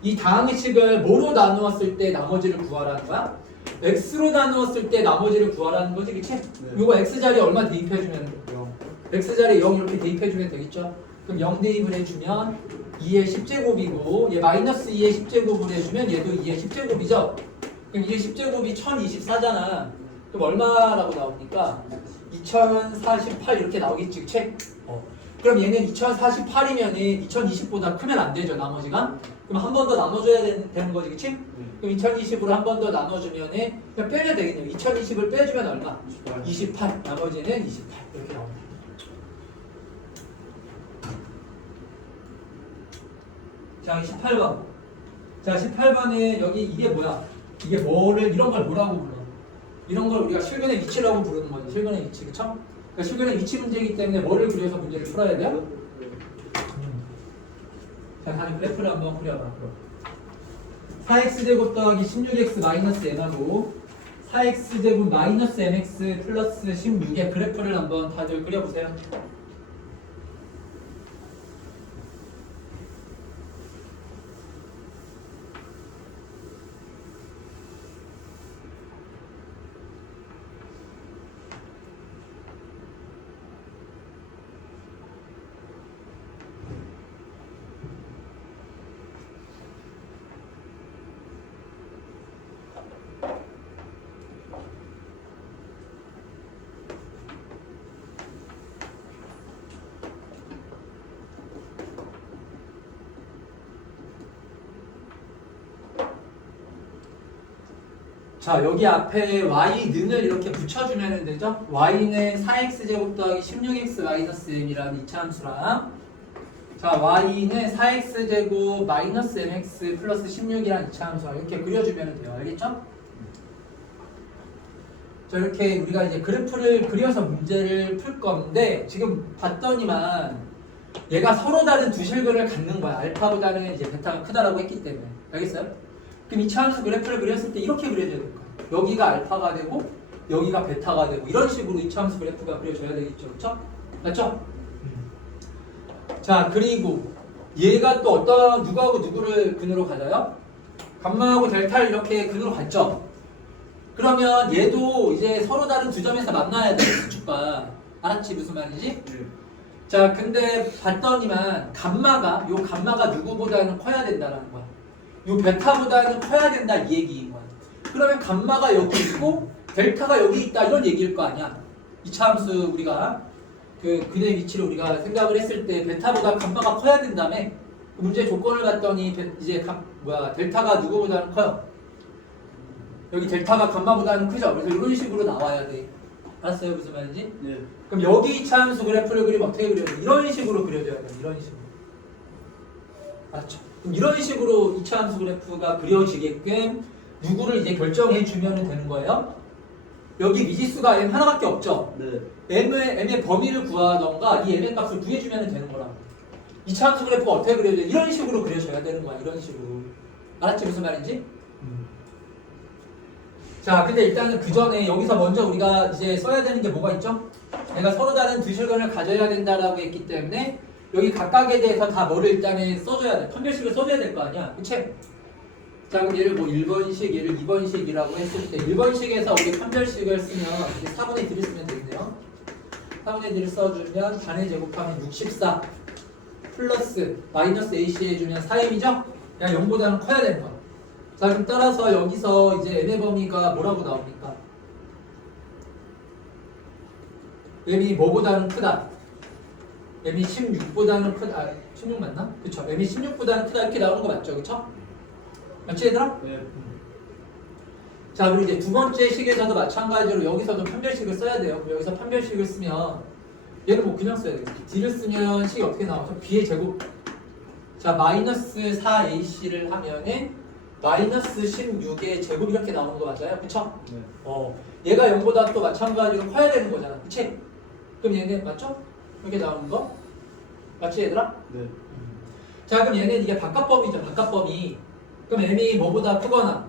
이 다항식을 뭐로 나누었을 때 나머지를 구하라는 거야? x로 나누었을 때 나머지를 구하라는 거지, 그치? 네. 요거 x자리에 얼마 대입해주면 돼? 0. x자리에 0 이렇게 대입해주면 되겠죠? 그럼 0 대입을 해주면 2의 10제곱이고 얘 마이너스 2의 10제곱을 해주면 얘도 2의 10제곱이죠? 그럼 2의 10제곱이 1024잖아. 그럼 얼마라고 나옵니까? 2048 이렇게 나오겠지, 그치? 그럼 얘는 2048이면 2020보다 크면 안 되죠, 나머지가? 그럼 한 번 더 나눠줘야 되는 거지, 그치? 그럼 2020으로 한 번 더 나눠주면 그냥 빼면 되겠네요. 2020을 빼주면 얼마? 28. 나머지는 28. 이렇게 나옵니다. 자, 18번. 자, 18번에 여기 이게 뭐야? 이게 뭐를, 이런 걸 뭐라고 불러? 이런 걸 우리가 실근의 위치라고 부르는 거죠. 실근의 위치, 그쵸? 그러니까 실근의 위치 문제이기 때문에 뭐를 그려서 문제를 풀어야 돼요? 자, 다른 그래프를 한번 그려봐. 그럼. 4x제곱 더하기 16x 마이너스 n하고 4x제곱 마이너스 nx 플러스 16의 그래프를 한번 다들 그려보세요. 자, 여기 앞에 y는을 이렇게 붙여주면 되죠? y는 4x제곱 더하기 16x 마이너스 m이라는 이차함수랑 자, y는 4x제곱 마이너스 mx 플러스 16이라는 이차함수랑 이렇게 그려주면 돼요. 알겠죠? 자, 이렇게 우리가 이제 그래프를 그려서 문제를 풀 건데 지금 봤더니만 얘가 서로 다른 두 실근을 갖는 거야. 알파보다는 이제 베타가 크다라고 했기 때문에. 알겠어요? 그럼 이차함수 그래프를 그렸을 때 이렇게 그려줘야 될 거야. 여기가 알파가 되고 여기가 베타가 되고 이런 식으로 이차함수 그래프가 그려져야 되겠죠. 그렇죠? 맞죠? 자, 그리고 얘가 또 어떤 누구하고 누구를 근으로 가져요? 감마하고 델타를 이렇게 근으로 갔죠. 그러면 얘도 이제 서로 다른 두 점에서 만나야 돼. 수축과. 알았지? 무슨 말이지? 자, 근데 봤더니만 요 감마가 누구보다는 커야 된다는 거야. 요 베타보다는 커야 된다 이 얘기인 거야. 그러면 감마가 여기 있고 델타가 여기 있다 이런 얘기일 거 아니야. 이차함수 우리가 근의 위치를 우리가 생각을 했을 때 베타보다 감마가 커야 된다며. 문제 조건을 봤더니 이제 델타가 누구보다는 커요. 여기 델타가 감마보다는 크죠. 그래서 이런 식으로 나와야 돼. 알았어요? 무슨 말인지? 네. 그럼 여기 이차함수 그래프를 그리면 어떻게 그려야 돼? 이런 식으로 그려줘야 돼. 이런 식으로. 알았죠? 그럼 이런 식으로 이차함수 그래프가 그려지게끔 누구를 이제 결정해 주면 되는 거예요. 여기 미지수가 m 하나밖에 없죠. 네. m의 범위를 구하던가 이 m의 값을 구해주면 되는 거라고. 이차함수 그래프가 어떻게 그려져요? 이런 식으로 그려줘야 되는 거야. 이런 식으로. 알았지? 무슨 말인지? 자, 근데 일단은 그 전에 여기서 먼저 우리가 이제 써야 되는 게 뭐가 있죠? 내가 서로 다른 두 실근을 가져야 된다라고 했기 때문에 여기 각각에 대해서 다 뭐를 일단은 써줘야 돼. 판별식을 써줘야 될 거 아니야. 그치? 자, 그럼 얘를 뭐 1번식, 얘를 2번식이라고 했을 때 1번식에서 우리 판별식을 쓰면 이제 4분의 1을 쓰면 되겠네요. 4분의 1을 써주면 반의 제곱하면 64 플러스 마이너스 AC 해주면 4m이죠? 그냥 0보다는 커야 되는 거야. 자, 그럼 따라서 여기서 이제 n의 범위가 뭐라고 나옵니까? m이 뭐보다는 크다. m이 16보다는 크다. 16 맞나? 그쵸? m이 16보다는 크다 이렇게 나오는 거 맞죠? 그쵸? 맞지 얘들아? 네. 자, 그리고 이제 두 번째 식에서도 마찬가지로 여기서도 판별식을 써야 돼요. 그럼 여기서 판별식을 쓰면 얘는 뭐 그냥 써야 되겠지. d를 쓰면 식이 어떻게 나오죠? b의 제곱 자, 마이너스 4ac를 하면은 마이너스 16의 제곱 이렇게 나오는 거 맞아요? 그쵸? 네. 얘가 0보다 또 마찬가지로 커야 되는 거잖아. 그치? 그럼 얘네 맞죠? 이렇게 나오는 거? 맞지 얘들아? 네. 자, 그럼 얘는 이게 바깥범위죠. 바깥범위. 그럼 m이 뭐보다 크거나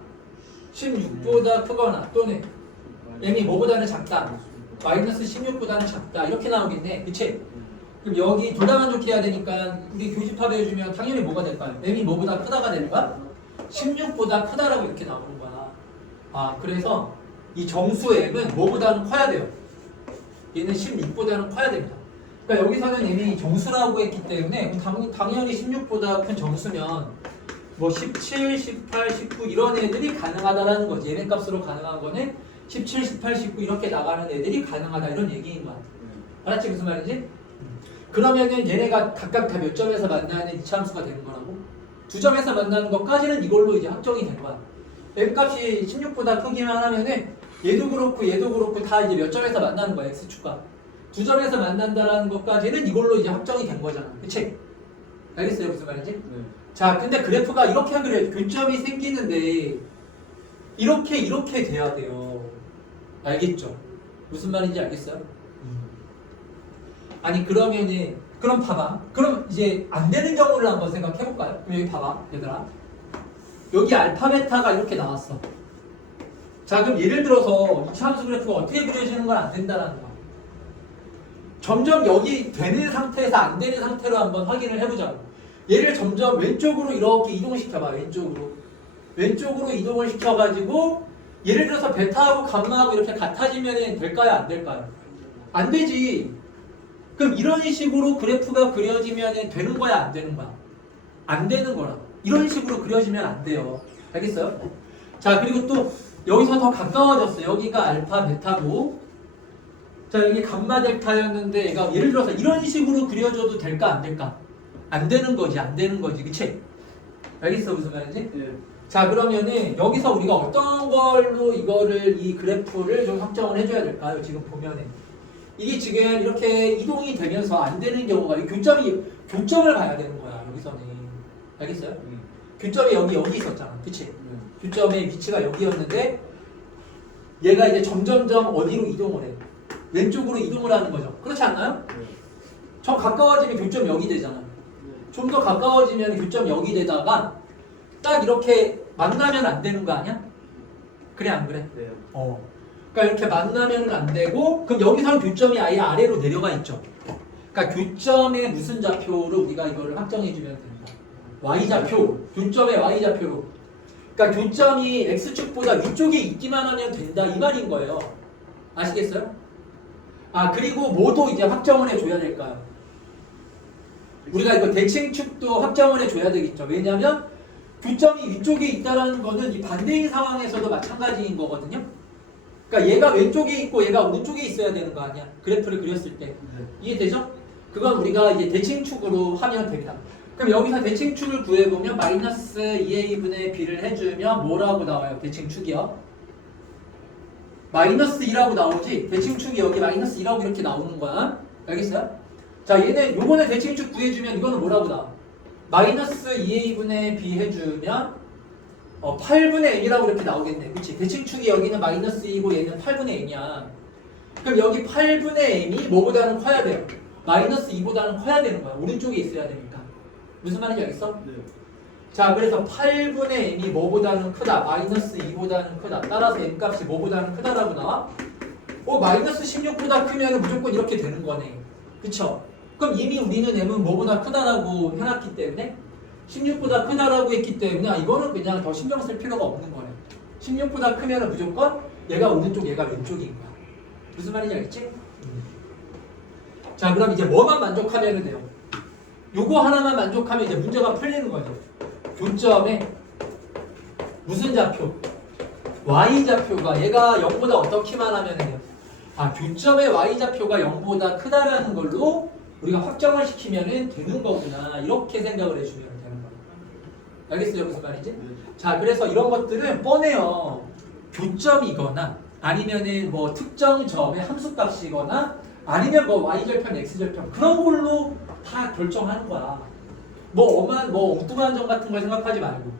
16보다 크거나 또는 m이 뭐보다는 작다. 마이너스 16보다는 작다. 이렇게 나오겠네. 그치? 그럼 여기 둘 다 만족해야 되니까 우리 교집합해주면 당연히 뭐가 될까요? m이 뭐보다 크다가 되는 거야? 16보다 크다라고 이렇게 나오는 거야. 아, 그래서 이 정수 m은 뭐보다는 커야 돼요. 얘는 16보다는 커야 됩니다. 그러니까 여기서는 m이 정수라고 했기 때문에 당연히 16보다 큰 정수면 뭐 17, 18, 19 이런 애들이 가능하다라는 거지. 얘네 값으로 가능한 거는 17, 18, 19 이렇게 나가는 애들이 가능하다 이런 얘기인 거야. 알았지? 무슨 말인지? 그러면은 얘네가 각각 다 몇 점에서 만나는 이차함수가 되는 거라고? 두 점에서 만나는 것까지는 이걸로 이제 확정이 된 거야. m 값이 16보다 크기만 하면은 얘도 그렇고 다 이제 몇 점에서 만나는 거야. x축과 두 점에서 만난다라는 것까지는 이걸로 이제 확정이 된 거잖아. 그치? 알겠어요? 무슨 말인지? 네. 자, 근데 그래프가 이렇게 그래. 교점이 생기는데 이렇게 돼야 돼요. 알겠죠? 무슨 말인지 알겠어요? 아니 그러면은 그럼 봐봐. 그럼 이제 안 되는 경우를 한번 생각해 볼까요? 그럼 여기 봐봐, 얘들아. 여기 알파 베타가 이렇게 나왔어. 자, 그럼 예를 들어서 이 함수 그래프가 어떻게 그려지는 건 안 된다라는 거야. 점점 여기 되는 상태에서 안 되는 상태로 한번 확인을 해보자고. 얘를 점점 왼쪽으로 이렇게 이동시켜봐. 왼쪽으로 이동을 시켜가지고 예를 들어서 베타하고 감마하고 이렇게 같아지면 될까요? 안 될까요? 안 되지. 그럼 이런 식으로 그래프가 그려지면 되는 거야? 안 되는 거야? 안 되는 거라. 이런 식으로 그려지면 안 돼요. 알겠어요? 자, 그리고 또 여기서 더 가까워졌어. 여기가 알파 베타고 자, 여기 감마 델타였는데 얘가 예를 들어서 이런 식으로 그려줘도 될까? 안 될까? 안 되는 거지. 안 되는 거지. 그치? 알겠어? 무슨 말인지? 네. 자, 그러면은 여기서 우리가 어떤 걸로 이 그래프를 좀 확정을 해줘야 될까요? 지금 보면은 이게 지금 이렇게 이동이 되면서 안 되는 경우가 교점을 봐야 되는 거야. 여기서는 알겠어요? 교점이 여기 있었잖아. 그치? 교점의 위치가 여기였는데 얘가 이제 점점점 어디로 이동을 해? 왼쪽으로 이동을 하는 거죠. 그렇지 않나요? 좀 가까워지면 교점 여기 되잖아. 좀 더 가까워지면 교점 여기 되다가 딱 이렇게 만나면 안 되는 거 아니야? 그래 안 그래? 네. 그러니까 이렇게 만나면 안 되고 그럼 여기서는 교점이 아예 아래로 내려가 있죠. 그러니까 교점의 무슨 좌표로 우리가 이거를 확정해 주면 된다. y좌표. 교점의 y좌표로. 그러니까 교점이 x축보다 위쪽에 있기만 하면 된다 이 말인 거예요. 아시겠어요? 아, 그리고 뭐도 이제 확정을 해줘야 될까요? 우리가 이거 대칭축도 확정을 해줘야 되겠죠. 왜냐하면 교점이 위쪽에 있다라는 거는 이 반대인 상황에서도 마찬가지인 거거든요. 그러니까 얘가 왼쪽에 있고 얘가 오른쪽에 있어야 되는 거 아니야? 그래프를 그렸을 때. 이해되죠? 그건 우리가 이제 대칭축으로 하면 됩니다. 그럼 여기서 대칭축을 구해보면 마이너스 2a분의 b를 해주면 뭐라고 나와요? 대칭축이요? 마이너스 2라고 나오지? 대칭축이 여기 마이너스 2라고 이렇게 나오는 거야. 알겠어요? 자, 요번에 대칭축 구해주면 이거는 뭐라고 나와? 마이너스 2a분의 b 해주면 8분의 n이라고 이렇게 나오겠네. 그치? 대칭축이 여기는 마이너스 2고 얘는 8분의 n이야. 그럼 여기 8분의 n이 뭐보다는 커야 돼요? 마이너스 2보다는 커야 되는 거야. 오른쪽에 있어야 되니까. 무슨 말인지 알겠어? 네. 자, 그래서 8분의 n이 뭐보다는 크다. 마이너스 2보다는 크다. 따라서 n 값이 뭐보다는 크다라고 나와? 마이너스 16보다 크면 무조건 이렇게 되는 거네. 그쵸? 그럼 이미 우리는 m은 뭐보다 크다라고 해놨기 때문에 16보다 크다라고 했기 때문에 이거는 그냥 더 신경 쓸 필요가 없는 거네. 16보다 크면 무조건 얘가 오른쪽 얘가 왼쪽인 거야. 무슨 말인지 알겠지? 자, 그럼 이제 뭐만 만족하면 돼요? 요거 하나만 만족하면 이제 문제가 풀리는 거죠. 교점에 무슨 좌표? y좌표가 얘가 0보다 어떻게만 하면 돼요? 아, 교점의 y좌표가 0보다 크다라는 걸로 우리가 확정을 시키면 되는 거구나. 이렇게 생각을 해주면 되는 거예요. 알겠어요? 무슨 말인지? 자, 그래서 이런 것들은 뻔해요. 교점이거나 아니면은 뭐 특정 점의 함수값이거나 아니면 뭐 y절편, x절편 그런 걸로 다 결정하는 거야. 뭐 엄한 뭐 엉뚱한 점 같은 걸 생각하지 말고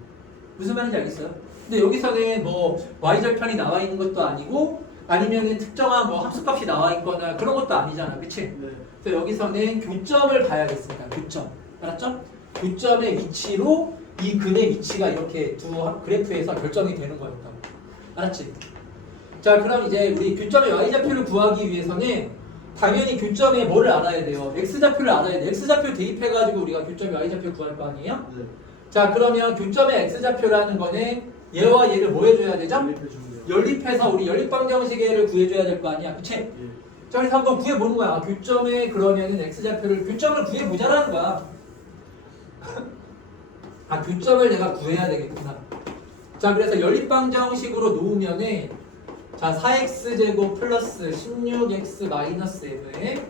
무슨 말인지 알겠어요? 근데 여기서는 뭐 y절편이 나와 있는 것도 아니고 아니면은 특정한 뭐 함수값이 나와 있거나 그런 것도 아니잖아, 그치? 네. 그래서 여기서는 교점을 봐야겠습니다. 교점, 알았죠? 교점의 위치로 이 근의 위치가 이렇게 두 그래프에서 결정이 되는 거였다고. 알았지? 자, 그럼 이제 우리 교점의 y좌표를 구하기 위해서는 당연히 교점의 뭐를 알아야 돼요? x좌표를 알아야 돼. x좌표 대입해가지고 우리가 교점의 y좌표 구할 거 아니에요? 네. 자, 그러면 교점의 x좌표라는 거는 얘와 얘를 뭐 해줘야 되죠? 연립해서 우리 연립방정식을 구해줘야 될 거 아니야, 그치? 예. 자, 그래서 한번 구해보는 거야. 아, 교점에 그러면은 x좌표를 교점을 구해보자라는 거야. 아, 교점을 내가 구해야 되겠구나. 자, 그래서 연립방정식으로 놓으면은 자, 4x제곱 플러스 16x 마이너스 m에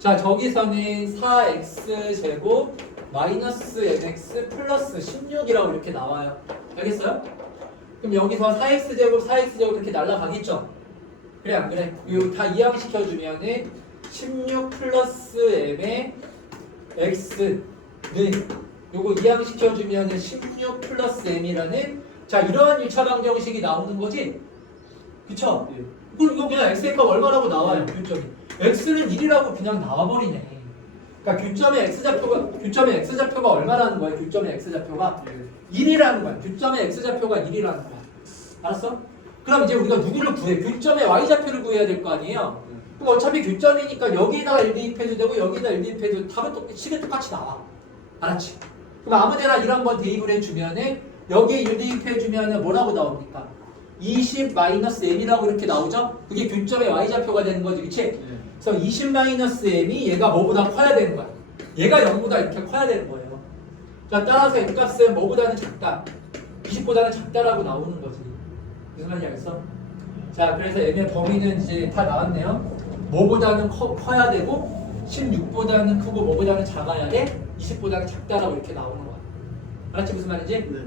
자, 저기서는 4x제곱 마이너스 mx 플러스 16이라고 이렇게 나와요. 알겠어요? 그럼 여기서 4x제곱 이렇게 날라가겠죠? 그래 안 그래? 이거 다 이항시켜주면은 16 플러스 m의 x는 요거 이항시켜주면은 16 플러스 m이라는 자, 이러한 1차 방정식이 나오는 거지? 그쵸? 예. 그럼 이거 그냥 x의 값 얼마라고 나와요, 교점이. x는 1이라고 그냥 나와버리네. 그러니까 교점의 x좌표가 얼마라는 거야? 교점의 x좌표가 1이라는 거야. 교점의 x좌표가 1이라는 거야. 알았어? 그럼 이제 우리가 누구를 구해? 교점의 y좌표를 구해야 될 거 아니에요? 그럼 어차피 교점이니까 여기다가 1 대입해도 되고 여기다 1 대입해도 답은 식이 똑같이 나와. 알았지? 그럼 아무데나 1 한번 대입을 해주면은 여기에 1 대입해주면은 뭐라고 나옵니까? 20 마이너스 m이라고 이렇게 나오죠? 그게 교점의 y좌표가 되는 거지, 그치? 예. 그래서 20 마이너스 m이 얘가 뭐보다 커야 되는 거야. 얘가 0보다 이렇게 커야 되는 거예요. 자, 따라서 m값은 뭐보다는 작다. 20보다는 작다라고 나오는 거지. 무슨 말인지 알겠어? 자, 그래서 m의 범위는 이제 다 나왔네요. 뭐보다는 커야 되고 16보다는 크고 뭐보다는 작아야 돼. 20보다는 작다라고 이렇게 나오는 거야. 알았지? 무슨 말인지? 네.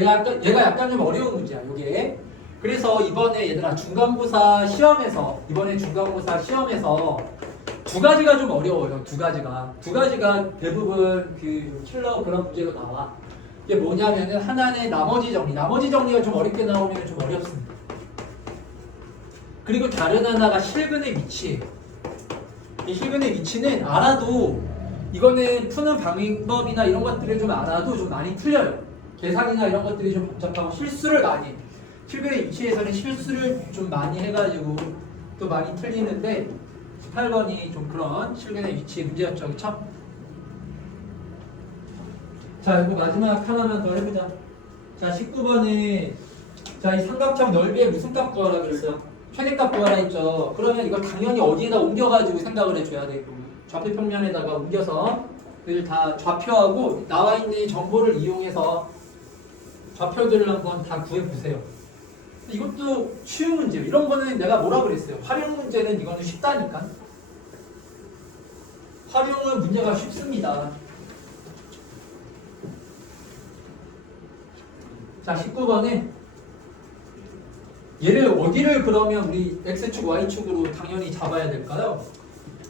얘가 약간 좀 어려운 문제야, 요게. 그래서 이번에 얘들아 중간고사 시험에서 두 가지가 좀 어려워요. 두 가지가 대부분 그 킬러 그런 문제로 나와. 이게 뭐냐면은 하나는 나머지 정리가 좀 어렵게 나오면 좀 어렵습니다. 그리고 다른 하나가 실근의 위치예요. 이 실근의 위치는 알아도 이거는 푸는 방법이나 이런 것들을 좀 알아도 좀 많이 틀려요. 계산이나 이런 것들이 좀 복잡하고 실수를 많이 해. 실근의 위치에서는 실수를 좀 많이 해가지고 또 많이 틀리는데 18번이 좀 그런 실근의 위치의 문제였죠, 그쵸? 자, 이거 마지막 하나만 더 해보자. 자, 19번에 자, 이 삼각형 넓이의 무슨 값 구하라 그랬어요? 최대값 구하라 했죠. 그러면 이걸 당연히 어디에다 옮겨가지고 생각을 해줘야 되고 좌표 평면에다가 옮겨서 이걸 다 좌표하고 나와 있는 이 정보를 이용해서 좌표들을 한번 다 구해보세요. 이것도 쉬운 문제예요. 이런 거는 내가 뭐라 그랬어요? 활용 문제는 이거는 쉽다니까. 활용은 문제가 쉽습니다. 자, 19번에 얘를 어디를 그러면 우리 X축, Y축으로 당연히 잡아야 될까요?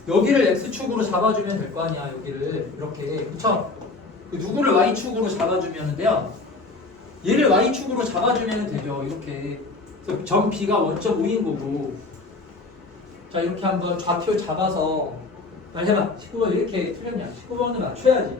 여기를 X축으로 잡아주면 될 거 아니야, 여기를. 이렇게. 그쵸? 누구를 Y축으로 잡아주면 돼요? 얘를 Y축으로 잡아주면 되죠, 이렇게. 그래서 점 B가 원점 O인 거고. 자, 이렇게 한번 좌표 잡아서 말 해봐. 19번 이렇게 틀렸냐? 19번은 맞춰야지.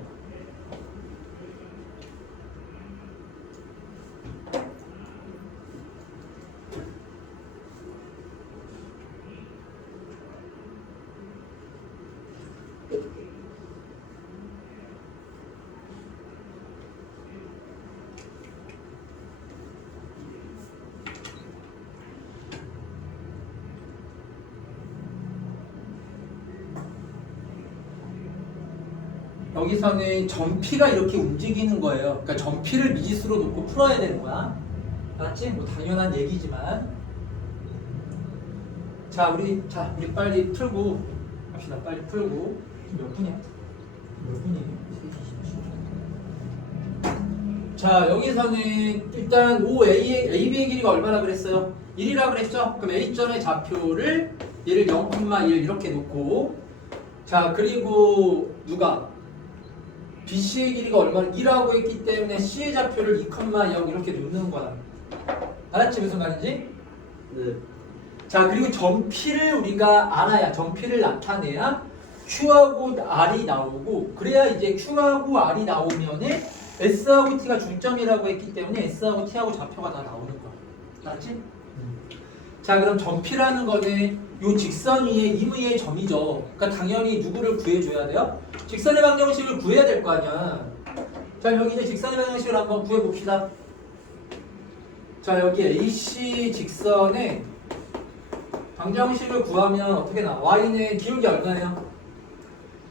여기서는 점피가 이렇게 움직이는 거예요. 그러니까 점피를 미지수로 놓고 풀어야 되는 거야. 알았지? 뭐 당연한 얘기지만. 자, 우리 빨리 풀고 합시다. 빨리 풀고. 몇 분이야? 몇 분이에요? 자, 여기서는 일단 OAB의 길이가 얼마나 그랬어요? 1이라 그랬죠? 그럼 A점의 좌표를 얘를 0,1 이렇게 놓고 자, 그리고 누가? BC의 길이가 얼마나 2라고 했기 때문에 C의 좌표를 2,0 이렇게 놓는 거야. 알았지 무슨 말인지? 네. 자 그리고 점 P를 우리가 알아야 점 P를 나타내야 Q하고 R이 나오고 그래야 이제 Q하고 R이 나오면은 S하고 T가 중점이라고 했기 때문에 S하고 T하고 좌표가 다 나오는 거야. 알았지? 자 그럼 점 P라는 거는 요 직선 위에 임의의 점이죠. 그러니까 당연히 누구를 구해줘야 돼요? 직선의 방정식을 구해야 될 거 아니야. 자 여기 이제 직선의 방정식을 한번 구해봅시다. 자 여기 AC 직선의 방정식을 구하면 어떻게 나와? Y는 기울기 얼마예요?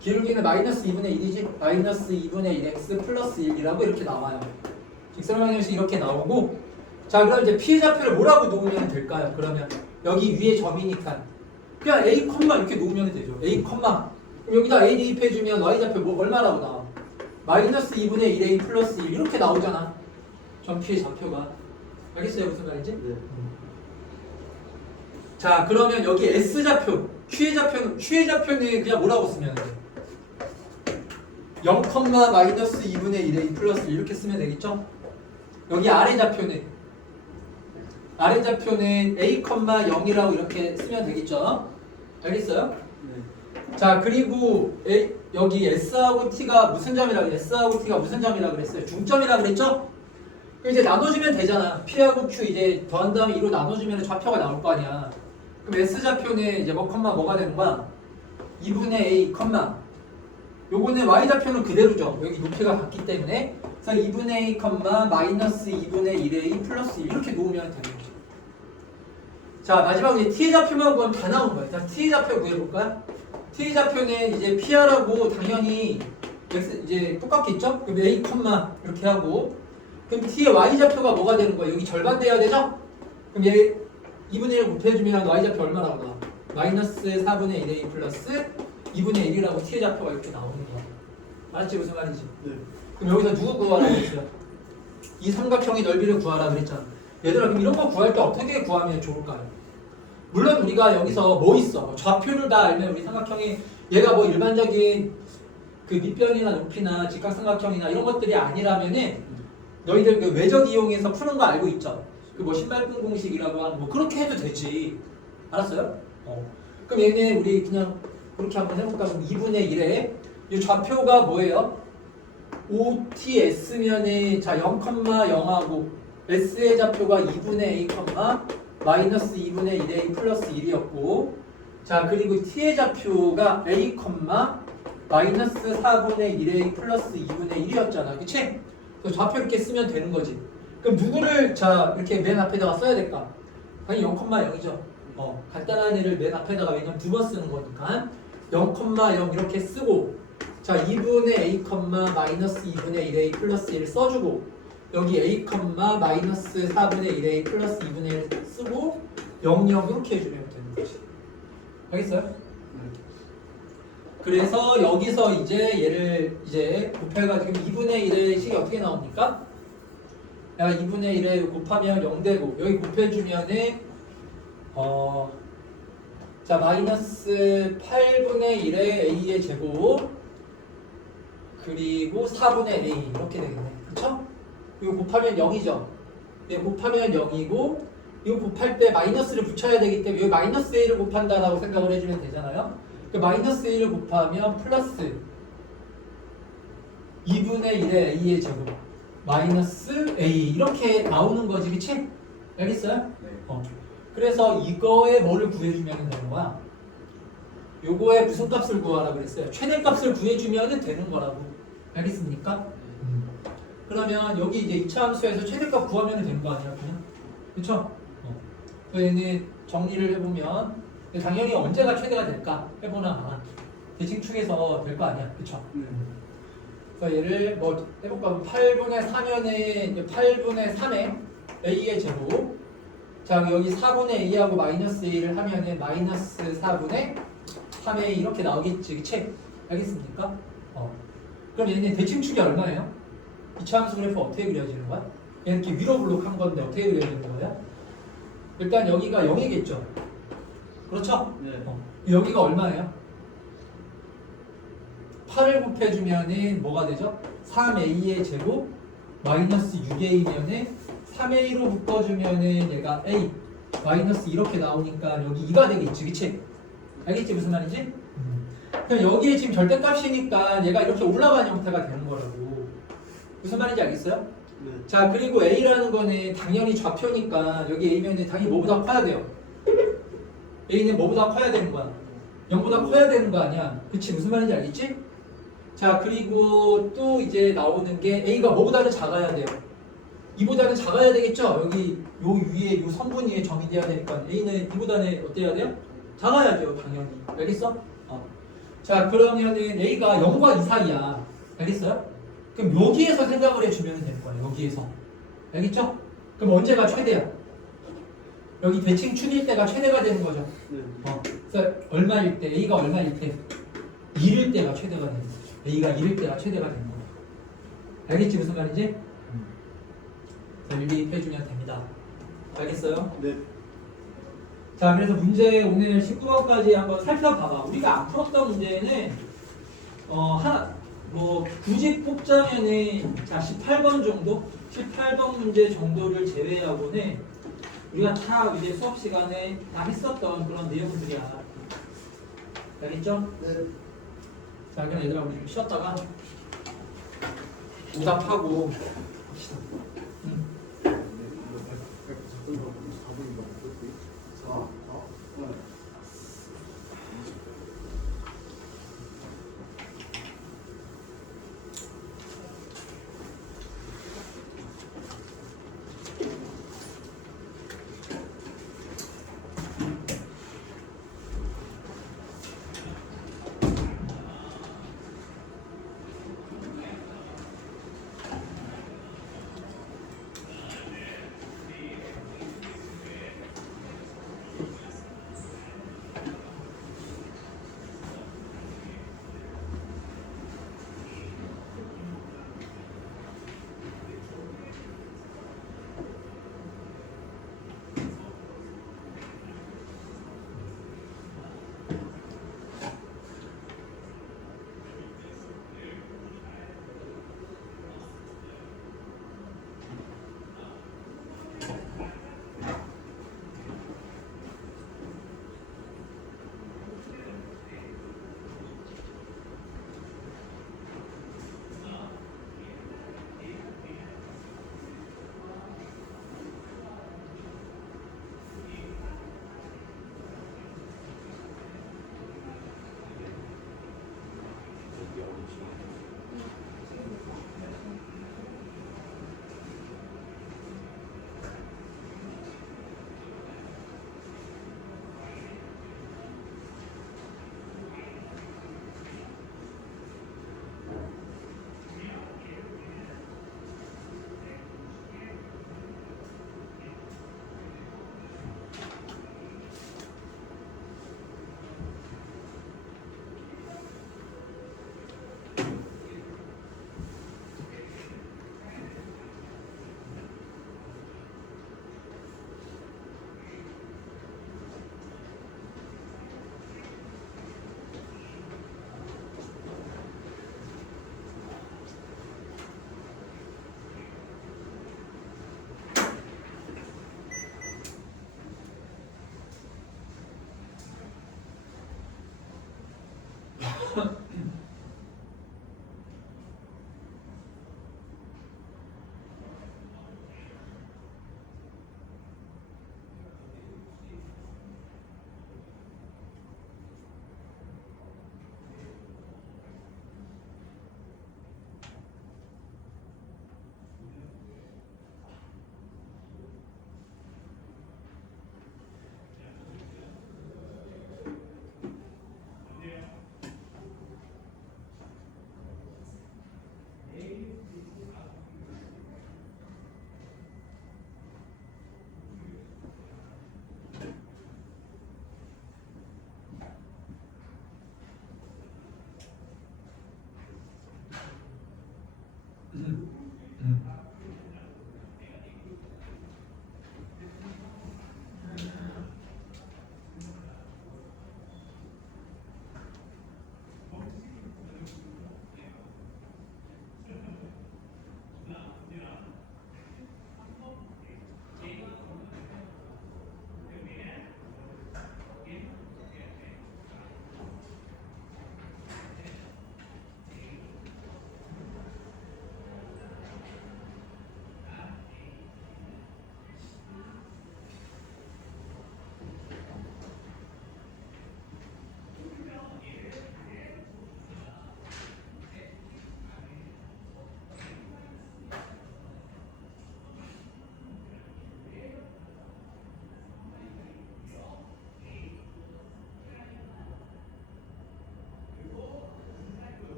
기울기는 마이너스 2분의 1이지? 마이너스 2분의 1 x 플러스 1이라고 이렇게 나와요. 직선의 방정식이 이렇게 나오고 자 그럼 이제 P의 좌표를 뭐라고 놓으면 될까요? 그러면 여기 위에 점이니까 그냥 A, 이렇게 놓으면 되죠. A, 그럼 여기다 A 대입해주면 Y 좌표 뭐 얼마라고 나와? 마이너스 2분의 1A 플러스 1 이렇게 나오잖아. 점 P의 좌표가. 알겠어요? 무슨 말인지? 네. 자 그러면 여기 S좌표, Q의 좌표는 그냥 뭐라고 쓰면 돼? 0, 마이너스 2분의 1A 플러스 1 이렇게 쓰면 되겠죠? 여기 아래 좌표는 A, 0이라고 이렇게 쓰면 되겠죠? 알겠어요? 네. 자 그리고 여기 S하고 T가 무슨 점이라 그랬어요? 중점이라 그랬죠? 그럼 이제 나눠주면 되잖아. P하고 Q 이제 더한 다음에 2로 나눠주면 좌표가 나올 거 아니야. 그럼 S좌표는 이제 뭐가 되는 거야? 2분의 A, 요거는 Y좌표는 그대로죠. 여기 높이가 같기 때문에 그래서 2분의 A, 마이너스 2분의 1A 플러스 1 이렇게 놓으면 되는 거죠. 자 마지막으로 이제 T의 좌표만 구하면 다 나온 거예요. 자 T의 좌표 구해볼까요? T의 좌표는 이제 P하라고 당연히 이제 똑같겠죠? 그럼 A, 이렇게 하고 그럼 T의 Y좌표가 뭐가 되는 거예요? 여기 절반 돼야 되죠? 그럼 얘 2분의 1 곱해주면 Y좌표 얼마라고 나와? 마이너스 4분의 1A 플러스 2분의 1이라고 T의 좌표가 이렇게 나오는 거야. 알았지? 무슨 말인지? 네. 그럼 여기서 누구 구하라 그랬어요? 이 삼각형의 넓이를 구하라 그랬잖아. 얘들아 그럼 이런 거 구할 때 어떻게 구하면 좋을까요? 물론 우리가 여기서 뭐 있어? 좌표를 다 알면 우리 삼각형이 얘가 뭐 일반적인 그 밑변이나 높이나 직각삼각형이나 이런 것들이 아니라면은 너희들 그 외적 이용해서 푸는 거 알고 있죠? 그 뭐 신발끈 공식이라고 하는 뭐 그렇게 해도 되지. 알았어요? 그럼 얘는 우리 그냥 그렇게 한번 해볼까? 그럼 2분의 1에 이 좌표가 뭐예요? OTS면은 자 0,0하고 S의 좌표가 2분의 A, 마이너스 2분의 1A 플러스 1이었고 자 그리고 T의 좌표가 A, 마이너스 4분의 1A 플러스 2분의 1이었잖아. 그치? 그래서 좌표 이렇게 쓰면 되는 거지. 그럼 누구를 자 이렇게 맨 앞에다가 써야 될까? 당연히 0,0이죠. 간단한 애를 맨 앞에다가 왜냐면 두 번 쓰는 거니까 0,0 이렇게 쓰고 자 2분의 A, 마이너스 2분의 1A 플러스 1 써주고 여기 A, 마이너스 4분의 1A 플러스 2분의 1 쓰고 0, 0 이렇게 해주면 되는 거지. 알겠어요? 그래서 여기서 이제 얘를 이제 곱해가지고 2분의 1의 식이 어떻게 나옵니까? 야 2분의 1에 곱하면 0 되고 여기 곱해주면은 자 마이너스 8분의 1의 A의 제곱 그리고 4분의 A 이렇게 되겠네. 그쵸? 이거 곱하면 0이죠. 이거 곱하면 0이고 이거 곱할 때 마이너스를 붙여야 되기 때문에 여기 마이너스 A를 곱한다라고 생각을 해주면 되잖아요. 그 마이너스 A를 곱하면 플러스 2분의 1의 A의 제곱 마이너스 A 이렇게 나오는 거지. 그치? 알겠어요? 네. 그래서 이거에 뭐를 구해주면 되는 거야? 요거에 무슨 값을 구하라 그랬어요? 최대값을 구해주면 되는 거라고. 알겠습니까? 그러면 여기 이제 2차 함수에서 최대값 구하면 되는 거 아니야? 그냥? 그쵸? 얘는 정리를 해보면 당연히 언제가 최대가 될까? 해보나 대칭축에서 될 거 아니야. 그쵸? 그래서 얘를 뭐 해볼까? 8분의 4면에 8분의 3에 A의 제곱 자 여기 4분의 A하고 마이너스 A를 하면은 마이너스 4분의 3A 이렇게 나오겠지. 그치? 알겠습니까? 그럼 얘는 대칭축이 얼마예요? 2차 함수 그래프 어떻게 그려지는 거야? 얘는 이렇게 위로 블록한 건데 어떻게 그려지는 거예요? 일단 여기가 0이겠죠? 그렇죠? 네. 여기가 얼마예요? 8을 곱해주면은 뭐가 되죠? 3a의 제곱 마이너스 6a면은 3a로 묶어주면은 얘가 a 마이너스 이렇게 나오니까 여기 2가 되겠지, 그치? 알겠지 무슨 말인지? 그럼 여기에 지금 절대값이니까 얘가 이렇게 올라가는 형태가 되는 거라고. 무슨 말인지 알겠어요? 네. 자, 그리고 a라는 거는 당연히 좌표니까 여기 a면은 당연히 뭐보다 커야 돼요. a는 뭐보다 커야 되는 거야? 0보다 커야 되는 거 아니야? 그치? 무슨 말인지 알겠지? 자, 그리고 또 이제 나오는 게 a가 뭐보다는 작아야 돼요. 2보다는 작아야 되겠죠? 여기 요 위에 요 선분 위에 점이 돼야 되니까 a는 2보다는 어때야 돼요? 작아야죠, 당연히. 알겠어? 자, 그러면은 a가 0과 2 사이야. 알겠어요? 그럼 여기에서 생각을 해주면 되는 거야. 여기에서. 알겠죠? 그럼 언제가 최대야? 여기 대칭 축일 때가 최대가 되는 거죠. 네. 그래서 얼마일 때, a가 얼마일 때? 1일 때가 최대가 되는 거죠. a가 1일 때가 최대가 되는 거야. 알겠지? 무슨 말인지? 그래서 일비해주면 됩니다. 알겠어요? 네. 자, 그래서 문제 오늘 19번까지 한번 살펴봐봐. 우리가 안 풀었던 문제는 하나 뭐 굳이 뽑자면은 자 18번 정도, 18번 문제 정도를 제외하고는 우리가 다 이제 수업 시간에 다 했었던 그런 내용들이야. 알겠죠? 네. 자, 그럼 얘들아 우리 좀 쉬었다가 오답하고 합시다.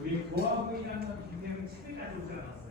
우리 고아부이라는 김태형 책을 가져오지 않았어요.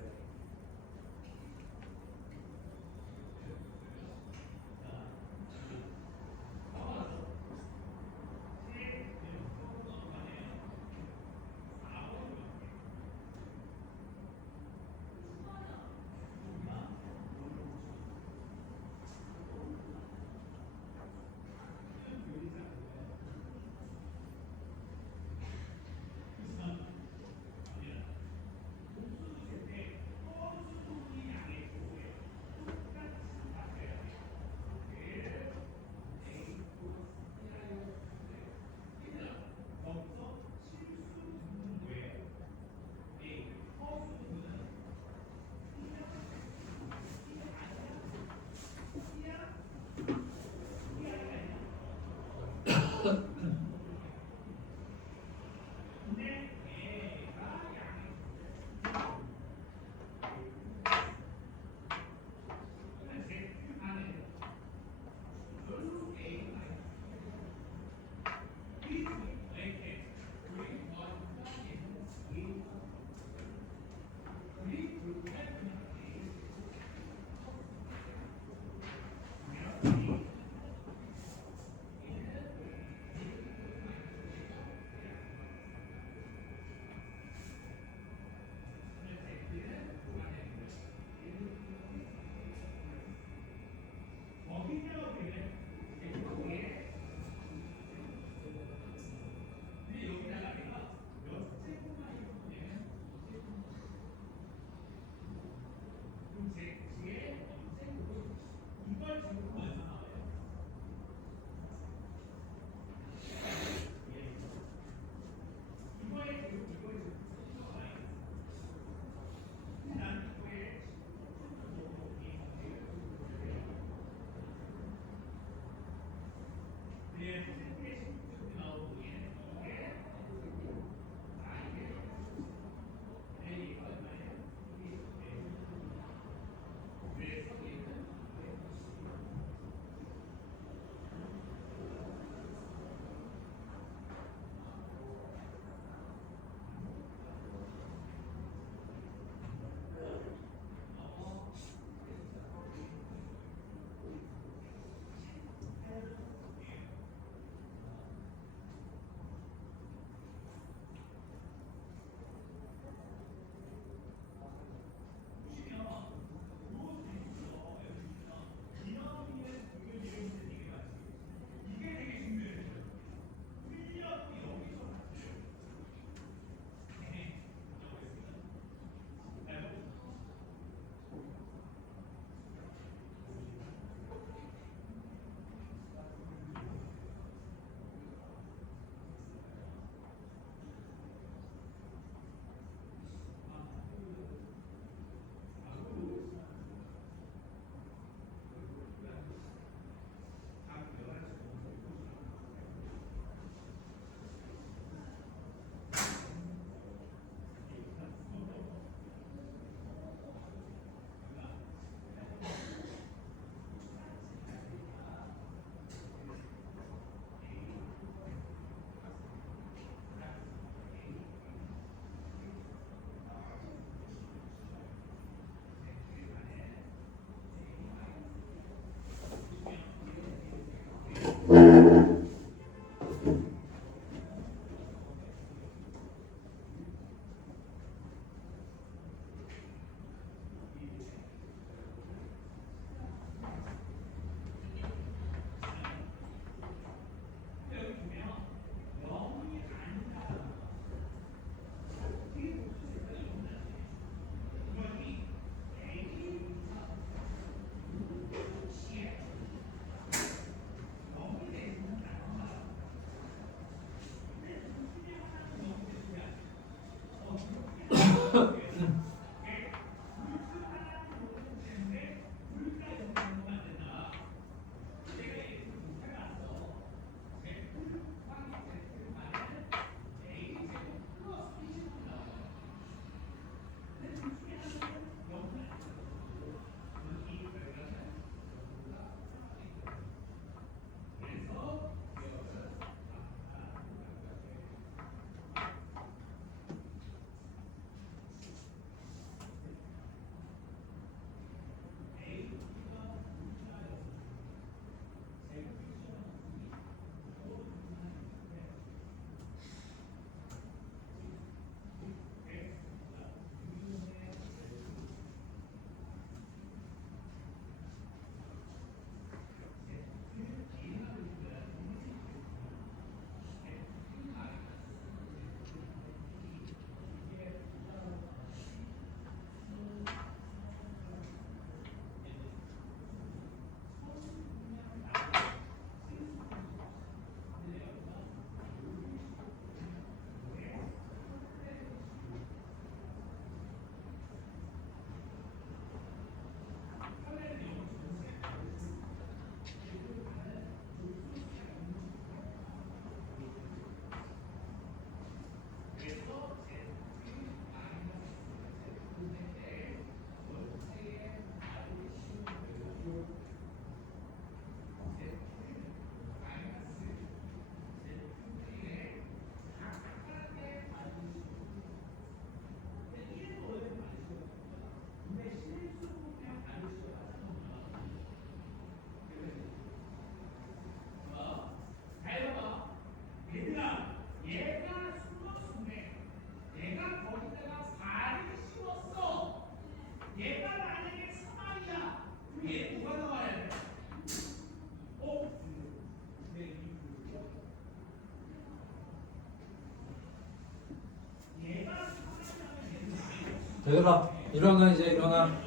얘들아 일어나 이제 일어나.